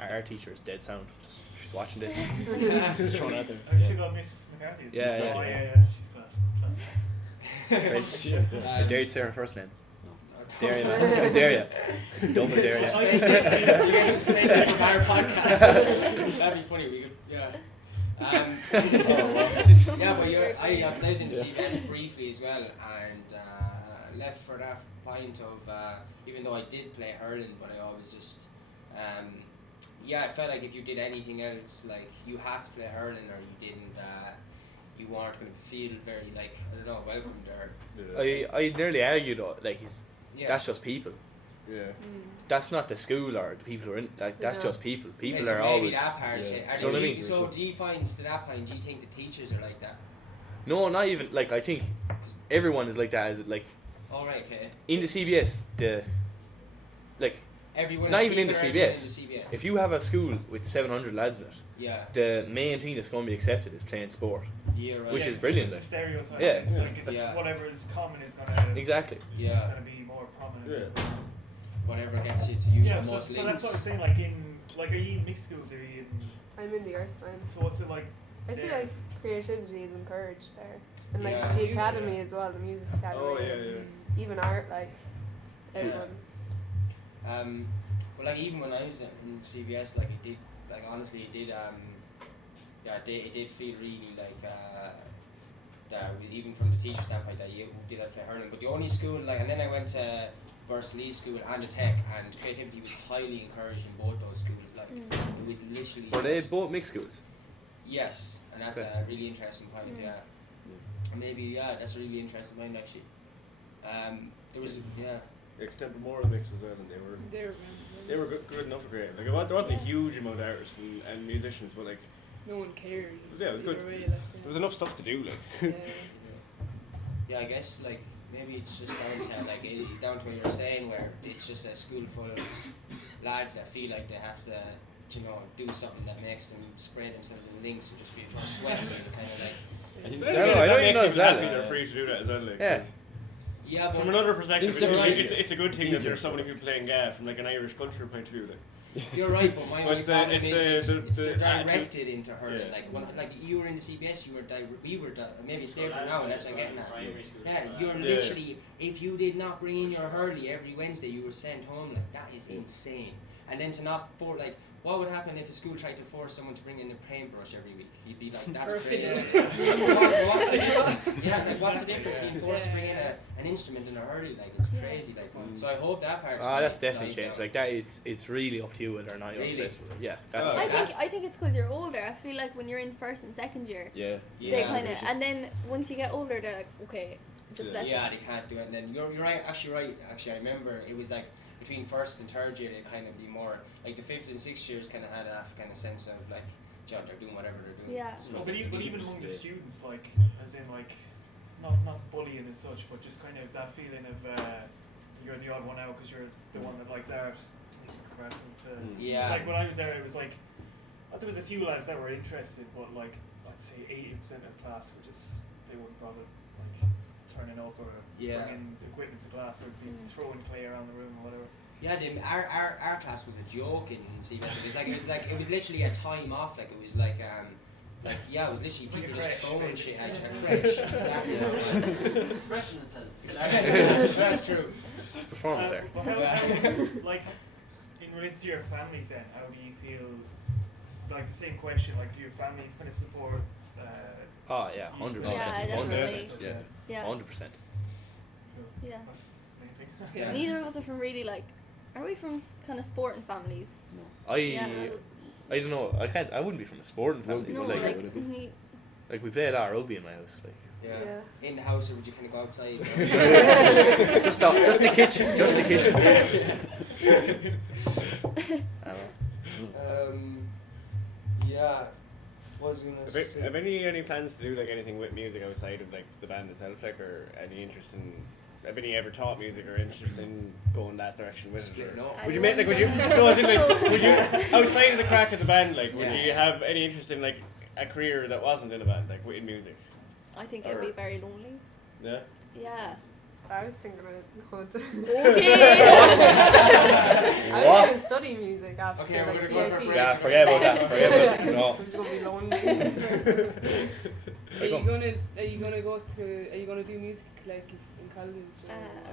Our teacher is dead sound. She's watching this. Just throwing it out there. Have you still got Miss McCarthy? Yeah, Oh, yeah. yeah. She's class. She is, yeah. I dare you to say her first name. No. Dare you, man. I dare you. Don't dare you. You get suspended from our podcast. That'd be funny. We could, yeah. Yeah, but I was in the CBS briefly as well, and left for that point of even though I did play hurling, but I always just I felt like if you did anything else, like you had to play hurling, or you didn't, you weren't going to feel very like I don't know welcome there. I nearly argue though, like Yeah. that's just people. Yeah. That's not the school or the people who are in. Like that's just people. People Okay, so are maybe always. that part is yeah. it. Do you know what I do you- mean? So do you find to that point? Do you think the teachers are like that? No, not even like I think everyone is like that. Is like All right, okay. in the CBS like Everyone. Not is even in the people, everyone CBS. In the CBS. if you have a school with 700 lads in it, Yeah. the main thing that's going to be accepted is playing sport. Yeah. Right. Which Yeah, is it's brilliant, just like. a stereotype. Yeah. It's like it's Yeah. whatever is common is gonna Exactly. it's Yeah. gonna be more prominent. I Yeah. suppose. Whatever gets you to use Yeah, the so most that's what I links. was saying. Like are you in mixed schools? Are you in? I'm in the Earth line. So what's it like? I feel Yeah. like creativity is encouraged there, and like Yeah. the academy as well, the music academy, Oh yeah. even art, like everyone. But like even when I was in CBS, like it did, like honestly, it did. It did feel really like that even from the teacher standpoint that you did have to play hurling. But the only school like, and then I went to Bursley School and the Tech, and creativity was highly encouraged in both those schools. Like it was literally. Were they just- both mixed schools? Yes, and that's Okay. a really interesting point. Yeah. And maybe that's a really interesting point actually. There was Templemore mix as well, and they were good enough for creative. Like there wasn't a huge amount of artists and musicians, but like No one cared. Yeah, it was good. either way, there was enough stuff to do. Like Yeah, I guess like maybe it's just down to down to what you were saying, where it's just a school full of lads that feel like they have to, do something that makes them spray themselves in links or just be a sweat and kind of like. I think But it's I don't know, that I makes don't people know happy that, they're free to do that as well. Like, Yeah. Yeah, but From another perspective, It's easier. it's a good It's thing that easier. there's so many people playing gaff from like an Irish culture point of view. Like. you're right, but my only It's problem the- is it's they're the attitude. directed into hurling. Yeah. Like when you were in the CBS, maybe it's different now, unless I'm getting that. Yeah, you're Yeah. literally, if you did not bring in your hurley every Wednesday, you were sent home. Like that is insane. And then to not what would happen if a school tried to force someone to bring in a paintbrush every week? You'd be like, that's Or a crazy. fiddle. What's the difference? Yeah, like what's the difference being forced to bring in an instrument in a hurley? Like it's crazy. Like so, I hope that part's. That's definitely died changed. down. Like that, it's really up to you whether or not you're Really? replaced with it. Yeah, that's. Oh. I think it's because you're older. I feel like when you're in first and second year, yeah. they Yeah. kind of, and then once you get older, they're like, okay, just let. Yeah, they can't do it. And then you're right. Actually, I remember it was like between first and third year, they kind of be more like the fifth and sixth years kind of had that kind of sense of like, they're doing whatever they're doing. Yeah. I suppose But they even keep among the us- students, like as in like not bullying as such, but just kind of that feeling of you're the odd one out because you're the one that likes art. In comparison to, Yeah. It's like when I was there, it was like there was a few lads that were interested, but like I'd say 80% of the class were just they wouldn't bother like turning up or Yeah. bringing equipment to class or be throwing clay around the room or whatever. Yeah, our class was a joke in CBS. It was literally a time off. Like it was like it was literally It's like people a just creche, throwing basically. shit at you. A creche, exactly. Expressing themselves. That's true. It's performance there. But how, like in relation to your families, then how do you feel? Like the same question. Like, do your families kind of support? Oh yeah, 100%. Yeah, definitely. Yeah. Yeah. 100%. Yeah. That's the main thing. Yeah. Neither of us are from really like Are we from kind of sporting families? I Yeah. I don't know. I wouldn't be from a sporting family. No, but like, would it be? we, we play a lot of rugby in my house. Like Yeah. In the house, or would you kind of go outside? just the kitchen, just the kitchen. Yeah. What was I gonna say? Have any plans to do like anything with music outside of like the band itself, like, or any interest in? Have any ever taught music or interest in going that direction with it? Or No. would you make like would you no, as in, like, would you outside of the crack of the band, like would you have any interest in like a career that wasn't in a band, like in music? I think I'd be very lonely. Yeah. Yeah. I was thinking I could. Okay. I was going to study music after Okay, we're like gonna go for a CIT. break. Yeah, forget about that. Forget about that. No. I'm just going to be lonely. Are you gonna do music like in college? Or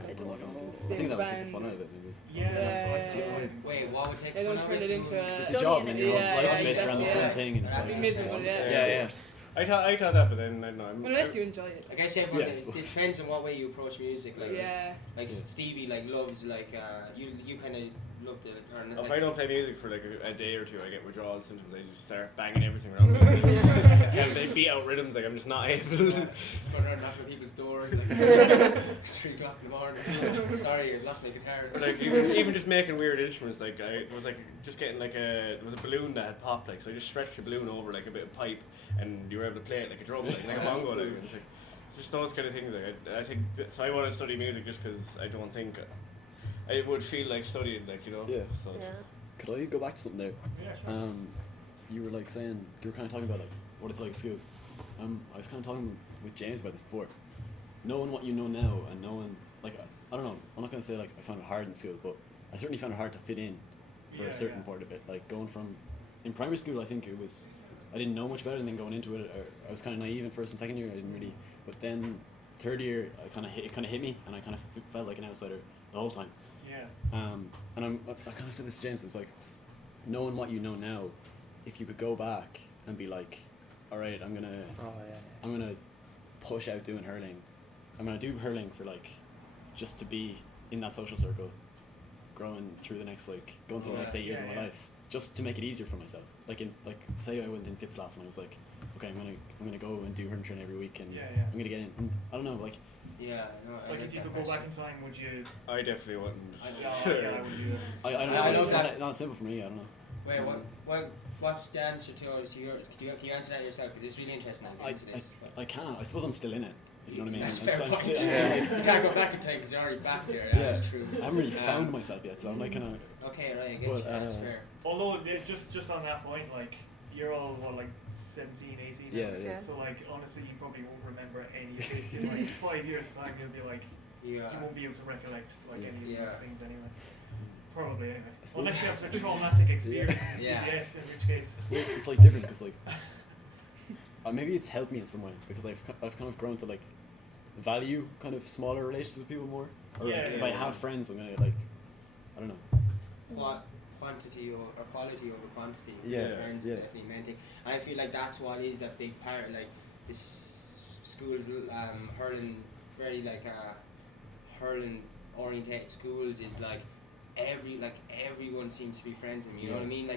I don't know. just I stay think in that would take band? the fun out of it, maybe. Yeah, that's Yeah, what yeah, yeah. Wait, what would take They fun don't out turn of it into a- It's Studying a job, it, and your yeah, life yeah, is based around this exactly, one yeah. thing, and That's it's like, miserable, yeah. yeah. I thought that, but then I don't know. Unless you enjoy it. I guess everyone Yeah, it depends on what way you approach music. Like, Yeah. like Stevie like loves like you kind of love the or If I don't play music for like a day or two, I get withdrawal symptoms. I just start banging everything around me. Yeah, they beat out rhythms. Like I'm just not able. just going around knocking on people's doors like 3 o'clock in the morning. Sorry, I lost my guitar. Or like even just making weird instruments. Like I was like just getting like there was a balloon that had popped. Like so I just stretched the balloon over like a bit of pipe, and you were able to play it like a drum, like a That's bongo. cool. Like, and it's like just those kind of things. Like I think so. I want to study music just because I don't think it would feel like studying. Like you know. Yeah. So Yeah. Could I go back to something there? Yeah, sure. You were like saying, you were kind of talking about like what it's like at school. I was kind of talking with James about this before. Knowing what you know now and knowing, like, I don't know, I'm not going to say like I found it hard in school, but I certainly found it hard to fit in for a certain part of it. Like going from, in primary school I think it was, I didn't know much better, and then going into it, I was kind of naive in first and second year, I didn't really, but then third year it kind of hit me, and I kind of felt like an outsider the whole time. Yeah. And I kind of said this to James, it's like, knowing what you know now, if you could go back and be like, all right, I'm gonna push out doing hurling. I'm gonna do hurling for like, just to be in that social circle, growing through the next going through the next 8 years of my life, just to make it easier for myself. Like say I went in 5th class and I was like, okay, I'm gonna go and do hurling training every week, and I'm gonna get in. And I don't know, like. Yeah, no. I Like if you could go back in time, would you? I definitely wouldn't. Yeah, I would do that. I don't know. I It's love that. not simple for me. I don't know. Wait, what's the answer to yours? Can you answer that yourself? Because it's really interesting. I can't. I suppose I'm still in it. If you know what I mean. That's I'm fair still- point. You can't go back in time because you're already back there. Yeah. That's true. I haven't really found myself yet, so I'm like kind of. Okay, right. I get But, you. That's fair. Although just on that point, like you're all what, like 17, 18. Yeah, now? yeah. So like honestly, you probably won't remember any of this in like 5 years time. You'll be like, you won't be able to recollect like any of these things anyway. Probably anyway. suppose- Unless you have such a traumatic experience. Yeah. Yes, in which case. It's weird. It's like different because like. Maybe it's helped me in some way because I've kind of grown to like value kind of smaller relationships with people more. Or like, if I have friends, I'm gonna like, I don't know. Quantity or quality over quantity. Yeah, Friends yeah. is definitely main thing. I feel like that's what is a big part. Like this schools hurling very like hurling orientated schools is like everyone seems to be friends with me. You know what I mean?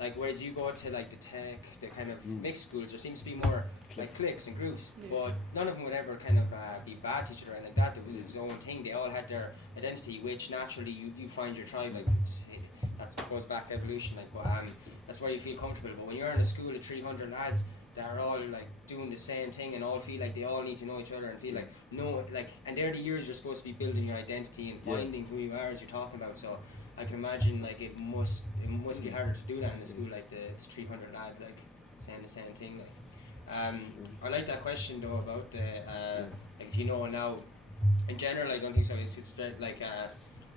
Like whereas you go to like the tech, the kind of mixed schools, there seems to be more like cliques and groups, but none of them would ever kind of be bad to each other, and like that it was its own thing. They all had their identity, which naturally you find your tribe. Like that goes back to evolution. Like, but that's where you feel comfortable. But when you're in a school of 300 lads that are all like doing the same thing and all feel like they all need to know each other and feel like and they're the years you're supposed to be building your identity and finding who you are as you're talking about. So I can imagine like it must be harder to do that in a school like the 300 lads like saying the same thing. Like, I like that question though about the like if you know now. In general, I don't think so. It's very like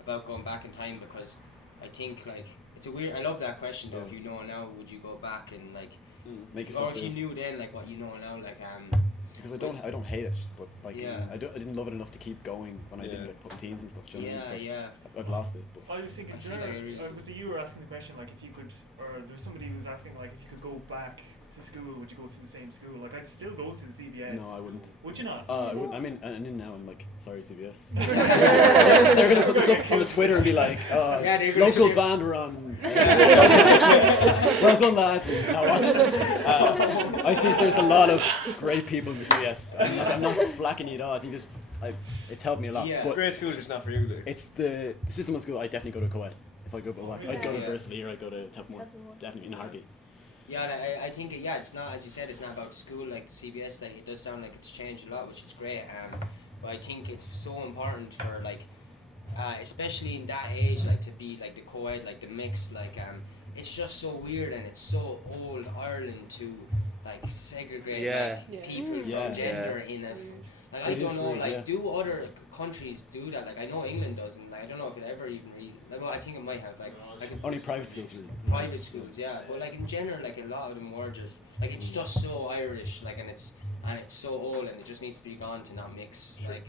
about going back in time, because I think like it's a weird. I love that question though. If you know now, would you go back and like make or yourself if you do- knew then like what you know now, like Because I don't hate it, but like Yeah. I didn't love it enough to keep going when I didn't get put in teams and stuff. Do you know what I mean? It's like, I've lost it. But I was thinking, I do you feel know, like I really- was it you were asking the question like if you could, or there was somebody who was asking like if you could go back to school, would you go to the same school? Like, I'd still go to the CBS. No, I wouldn't. Would you not? I wouldn't. I mean, and in now I'm like, sorry, CBS. They're gonna put this up on the Twitter and be like, local band were on. Well done, lads. Now watch it. I think there's a lot of great people in the CBS. I'm not flacking you at all. I think it's helped me a lot. Yeah. But Grade school is just not for you. Like. it's the system of school. I definitely go to co-ed. If I go back, I'd go to Yeah. Bursley or I'd go to Tuppermore. Definitely in a heartbeat. Yeah, and I think it's not, as you said, it's not about school like the CBS. Like, it does sound like it's changed a lot, which is great. But I think it's so important for like, especially in that age, like to be like the co-ed, like the mix, like it's just so weird and it's so old Ireland to like segregate like, people from gender in a. Like, I don't know, like, do other countries do that? Like, I know England doesn't. Like, I don't know if it ever even like, well, I think it might have. Like Only private schools. Really. private schools, yeah. But like in general, like a lot of them were just like it's just so Irish, like, and it's so old, and it just needs to be gone to not mix. Like,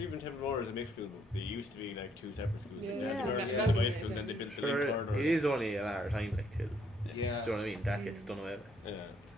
Even Templemore is a mixed school, but they used to be like two separate schools. Yeah. They had the Yeah. girls' Yeah. school, the boys' school, then they built the link Sure, further. it is only a matter of time, like, till. yeah, Do you know what I mean? That gets done away with.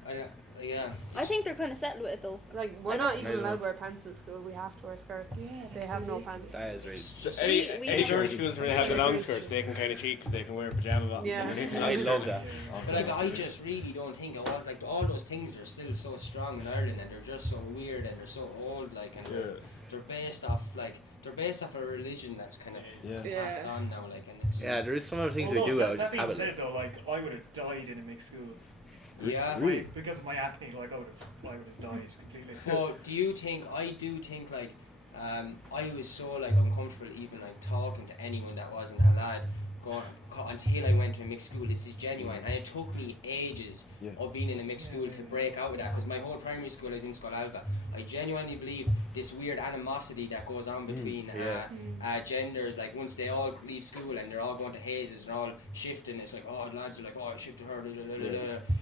Yeah. yeah. I think they're kind of settled with it though. Like, we're I not don't- even I don't allowed to know. wear pants in school. We have to wear skirts. Yeah, They that's have no really- pants. That is really. So We- any we any do. girls' schools where they have the long Really? skirts, they can kind of cheat because they can wear pajama bottoms. Yeah. underneath. I love that. But like, I just really don't think like all those things are still so strong in Ireland, and they're just so weird and they're so old, like, and they're based off a religion that's kind of Yeah. passed on now, like, and it's Yeah, there is some other things we Although do. I would that just being have it. said, Like. though, like, I would have died in a mixed school. yeah. Really? Because of my acne, like, I would have died completely. But do you think? I do think like I was so like uncomfortable even like talking to anyone that wasn't a lad until I went to a mixed school. This is genuine, and it took me ages of being in a mixed school to break out of that, because my whole primary school I was in Scott Alva. I genuinely believe this weird animosity that goes on between genders, like once they all leave school and they're all going to hazes and all shifting, it's like, oh, lads are like, oh, I shifted her,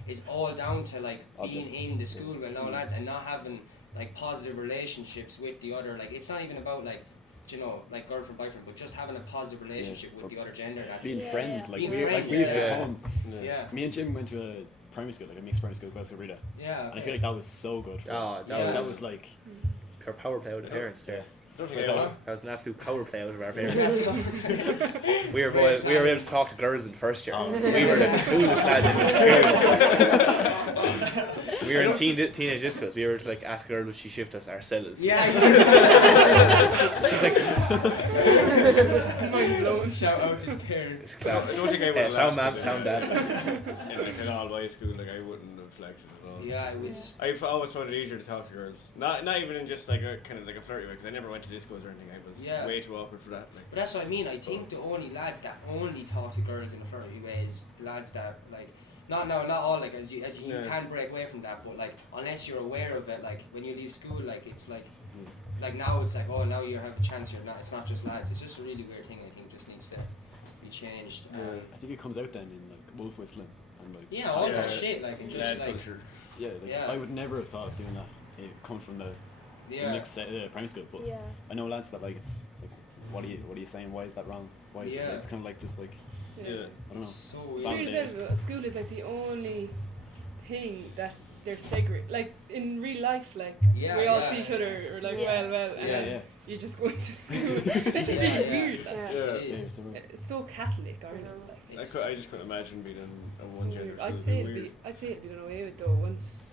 it's all down to like being in the school with no lads and not having like positive relationships with the other. Like, it's not even about like, you know, like girlfriend, boyfriend, but just having a positive relationship with the other gender. That's Being friends, like Being we've friends, become. yeah. Me and Jim went to a primary school, like a mixed primary school, Glasgow Rita, Yeah. and I feel like that was so good for us. that That was like pure power play out of the parents there. Don't forget forget about That was an absolute power play out of our parents. we were able to talk to girls in first year. So we were the coolest lads in the school. We were in teenage discos. We were to like ask a girl would she shift us ourselves. Yeah. She's like, Mind blown. Shout out to parents. it's class. I don't think I would Yeah, have sound mom, lasted sound dad. in like an all boys school, like I wouldn't have flexed at all. Yeah, it was. I've always found it easier to talk to girls. Not even in just like a kind of like a flirty way, because I never went to discos or anything. I was way too awkward for that. Like. But that's what I mean. I think the only lads that only talk to girls in a flirty way is the lads that like. Not all, like, as you can break away from that, but like unless you're aware of it, like when you leave school, like it's like now it's like, oh, now you have a chance. You're not. It's not just lads. It's just a really weird thing. I think just needs to be changed. I think it comes out then in like wolf whistling and like All that shit, like, and just like culture. I would never have thought of doing that. It come from the mixed primary school, but I know lads that like it's like, what are you saying? Why is that wrong? Why is it? It's kind of like just like Yeah. I don't know. So It's weird. weird as well, school is like the only thing that they're segregated. Like in real life, like we all see each other or like well, and then you just go into school. It's just really weird. Like, It is. it's so Catholic, Ireland. Like, I just couldn't imagine being in a so one gender weird. school. I'd say it'd be done away with though. Once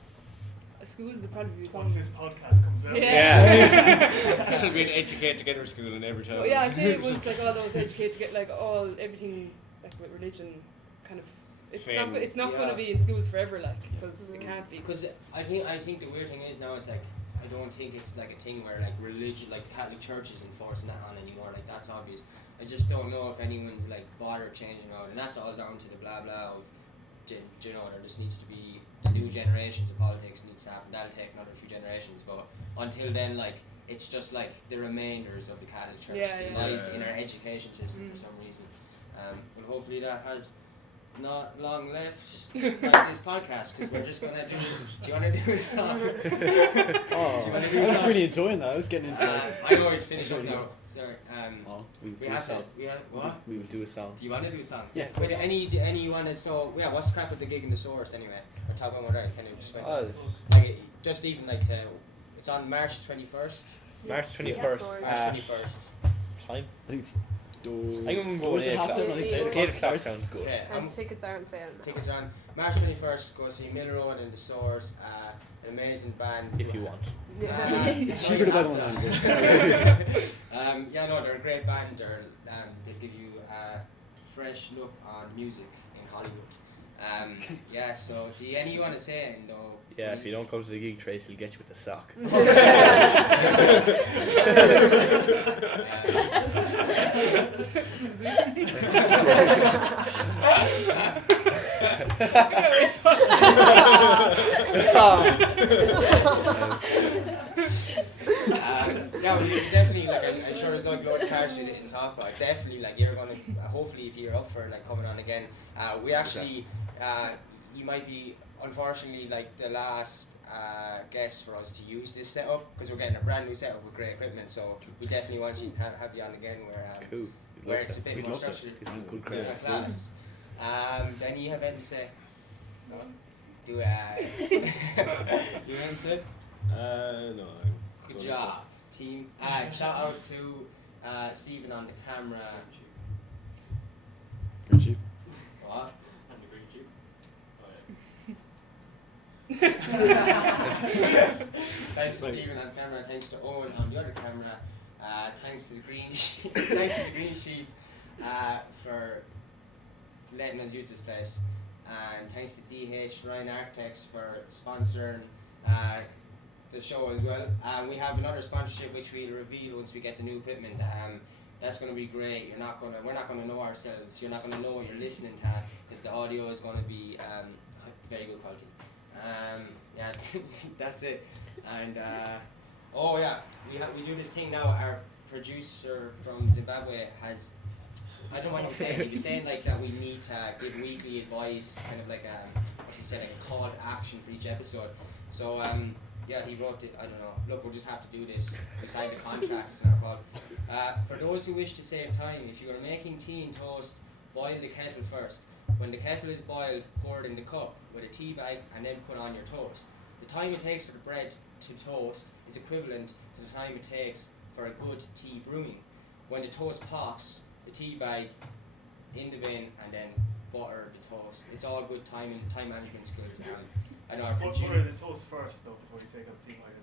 schools would probably become. Once this podcast comes out. This will be an educate together school in every town. Well, yeah, I'd say once like all those educated to get like everything like with religion kind of. It's not going to be in schools forever, like, because it can't be. Because I think the weird thing is now it's like I don't think it's like a thing where like religion, like the Catholic Church is enforcing that on anymore. Like that's obvious. I just don't know if anyone's like bothered changing out, and that's all down to the blah blah of, you know, there just needs to be the new generations of politics needs to happen. That'll take another few generations, but until then, like it's just like the remainders of the Catholic Church lies in our education system for some reason. But hopefully that has not long left like this podcast, because we're just gonna do you want to do a song? I was really enjoying that. I was getting into that. I know it's finished up now. Sorry. We will We do a have song. to. We have what? We will do a song. Do you want to do a song? Yeah. Wait, any you wanted? So yeah, what's the crap with the gig in the source anyway? Or talk about that. Kind of just went like just even like to. It's on March 21st. March 21st. March 21st. Time? I think it's I'm going doors at half 7. I think it's 8 o'clock sounds good. Yeah. And tickets are on sale. Tickets are on March 21st. Go see Mill Road and the Source. An amazing band. If you want. It's cheaper to buy them online. Yeah, no, they're a great band. They give you a fresh look on music in Hollywood. Yeah, so do any of you want to say it? No. Yeah, if you don't come to the gig, Trace will get you with the sock. Yeah, well, definitely. Like, I'm sure there's no loads of parts we didn't talk about. Definitely, like you're gonna. Hopefully, if you're up for like coming on again, we actually. You might be, unfortunately, like the last guest for us to use this setup because we're getting a brand new setup with great equipment. So we definitely want you to have you on again Cool. where it's a bit We'd more love to. structured. This is good It's crap. class. Then you have anything to say? No. Do you have anything to say? No. Good job, team. Shout out to Stephen on the camera. Green sheep. What? And the green sheep. Thanks to Stephen on camera. Thanks to Owen on the other camera. Thanks to the green sheep. Thanks to the green sheep for letting us use this place. And thanks to DH Ryan Architects for sponsoring the show as well. We have another sponsorship which we'll reveal once we get the new equipment. That's going to be great. We're not going to know ourselves. You're not going to know what you're listening to because the audio is going to be very good quality. Yeah, that's it. And oh yeah, we do this thing now. Our producer from Zimbabwe has. I don't know what he was saying. He was saying like that we need to give weekly advice, kind of like what he said, like a call to action for each episode. So yeah, he wrote it. I don't know. Look, we'll just have to do this. We signed the contract. It's not our fault. For those who wish to save time, if you are making tea and toast, boil the kettle first. When the kettle is boiled, pour it in the cup with a tea bag and then put on your toast. The time it takes for the bread to toast is equivalent to the time it takes for a good tea brewing. When the toast pops, the tea bag in the bin and then butter the toast. It's all good time management skills. I know our Butter the toast first though before you take out the tea bag,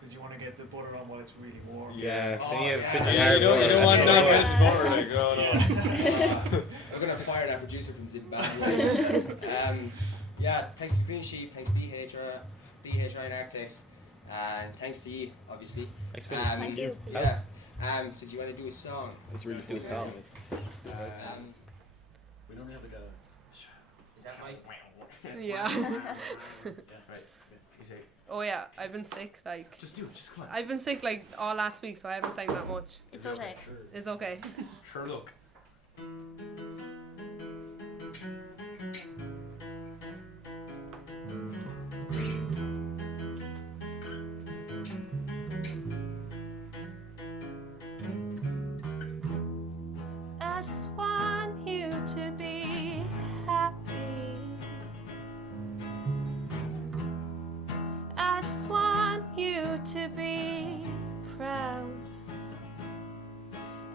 because you want to get the butter on while it's really warm. Yeah, so Oh, you have yeah. bits of Yeah, hard you don't work. want That's that all. much butter, like, oh no. I'm gonna fire that producer from Zimbabwe. Yeah, thanks to Green Sheep, thanks to DH Ryan Architects, and thanks to you, obviously. Thanks, Phil. Thank you. Yeah. So do you want to do a song? Let's really do a song. We normally have like a. Is that Mike? Yeah. Right. Oh yeah, I've been sick. Like Just do it. Just come on. I've been sick like all last week, so I haven't sang that much. It's okay. It's okay. Sure. Look. I just want you to be happy. I just want you to be proud.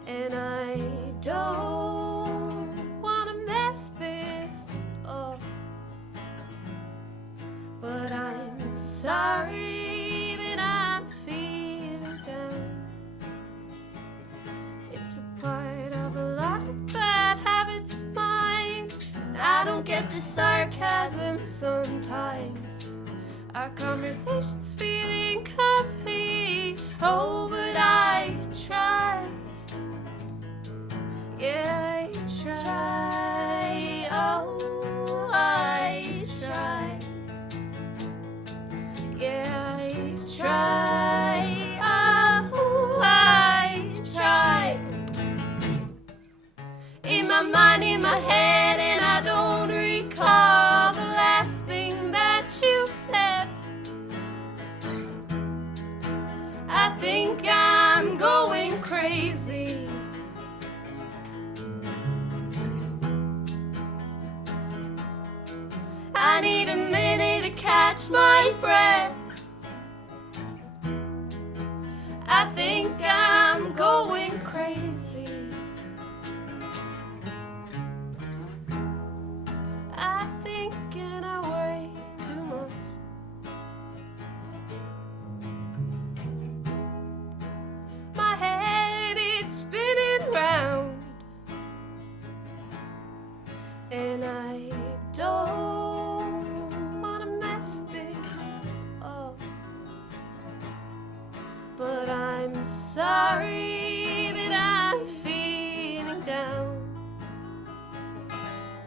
And I don't want to mess this up. But I'm sorry that I feel down. It's a part of a lot of bad habits of mine. And I don't get the sarcasm sometimes. Our conversations feel incomplete. Oh, but I try. Yeah, I try. Oh, I try. Yeah, I try. Oh, I try. In my mind, in my head, and I don't recall the last thing that you said. I think I'm going crazy. I need a minute to catch my breath. I think I'm going crazy. I think I way too much. My head, it's spinning round, and I don't wanna mess this up, but I'm sorry that I'm feeling down.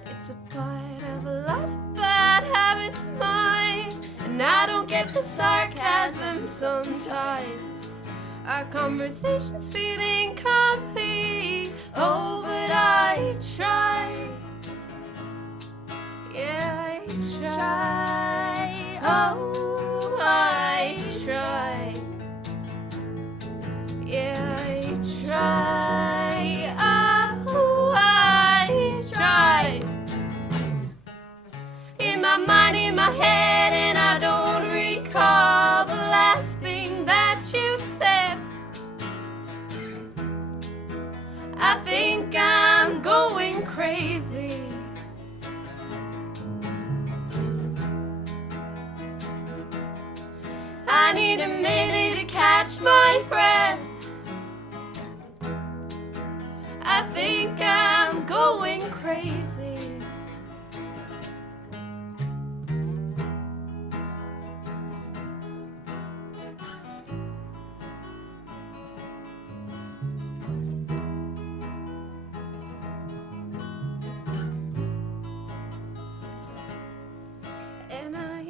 It's a part of a lot of bad habits of mine, and I don't get the sarcasm sometimes. Our conversation's feeling incomplete. Oh, but I try. Yeah, I try. Oh, I try. Yeah, I try. Oh, I try. In my mind, in my head, and I don't recall the last thing that you said. I think I'm going crazy. I need a minute to catch my breath. I think I'm going crazy. And I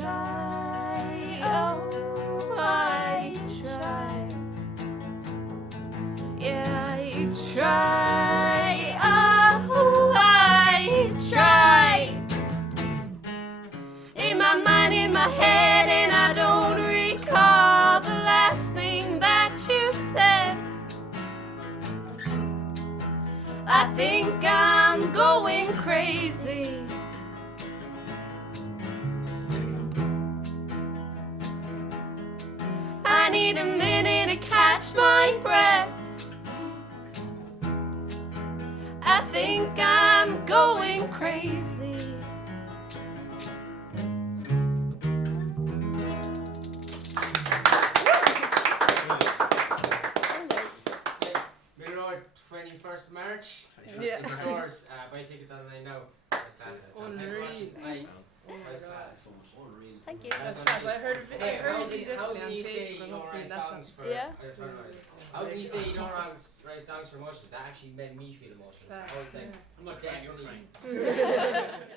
try, oh, I try. Yeah, I try, oh, I try. In my mind, in my head, and I don't recall the last thing that you said. I think I'm going crazy. I need a minute to catch my breath. I think I'm going crazy. Middle Road, 21st March. Yeah. Stores, buy tickets online now. First class. Thanks for watching. Bye. Oh my First god. class. Thank you. That's class. I heard of it. I Hey, heard how it can definitely on you say Facebook. you I'm don't not seeing write that songs song. for? Yeah. How can you say you don't write songs for emotions? That actually made me feel emotions. I was like, I'm not crying, you're crying. definitely.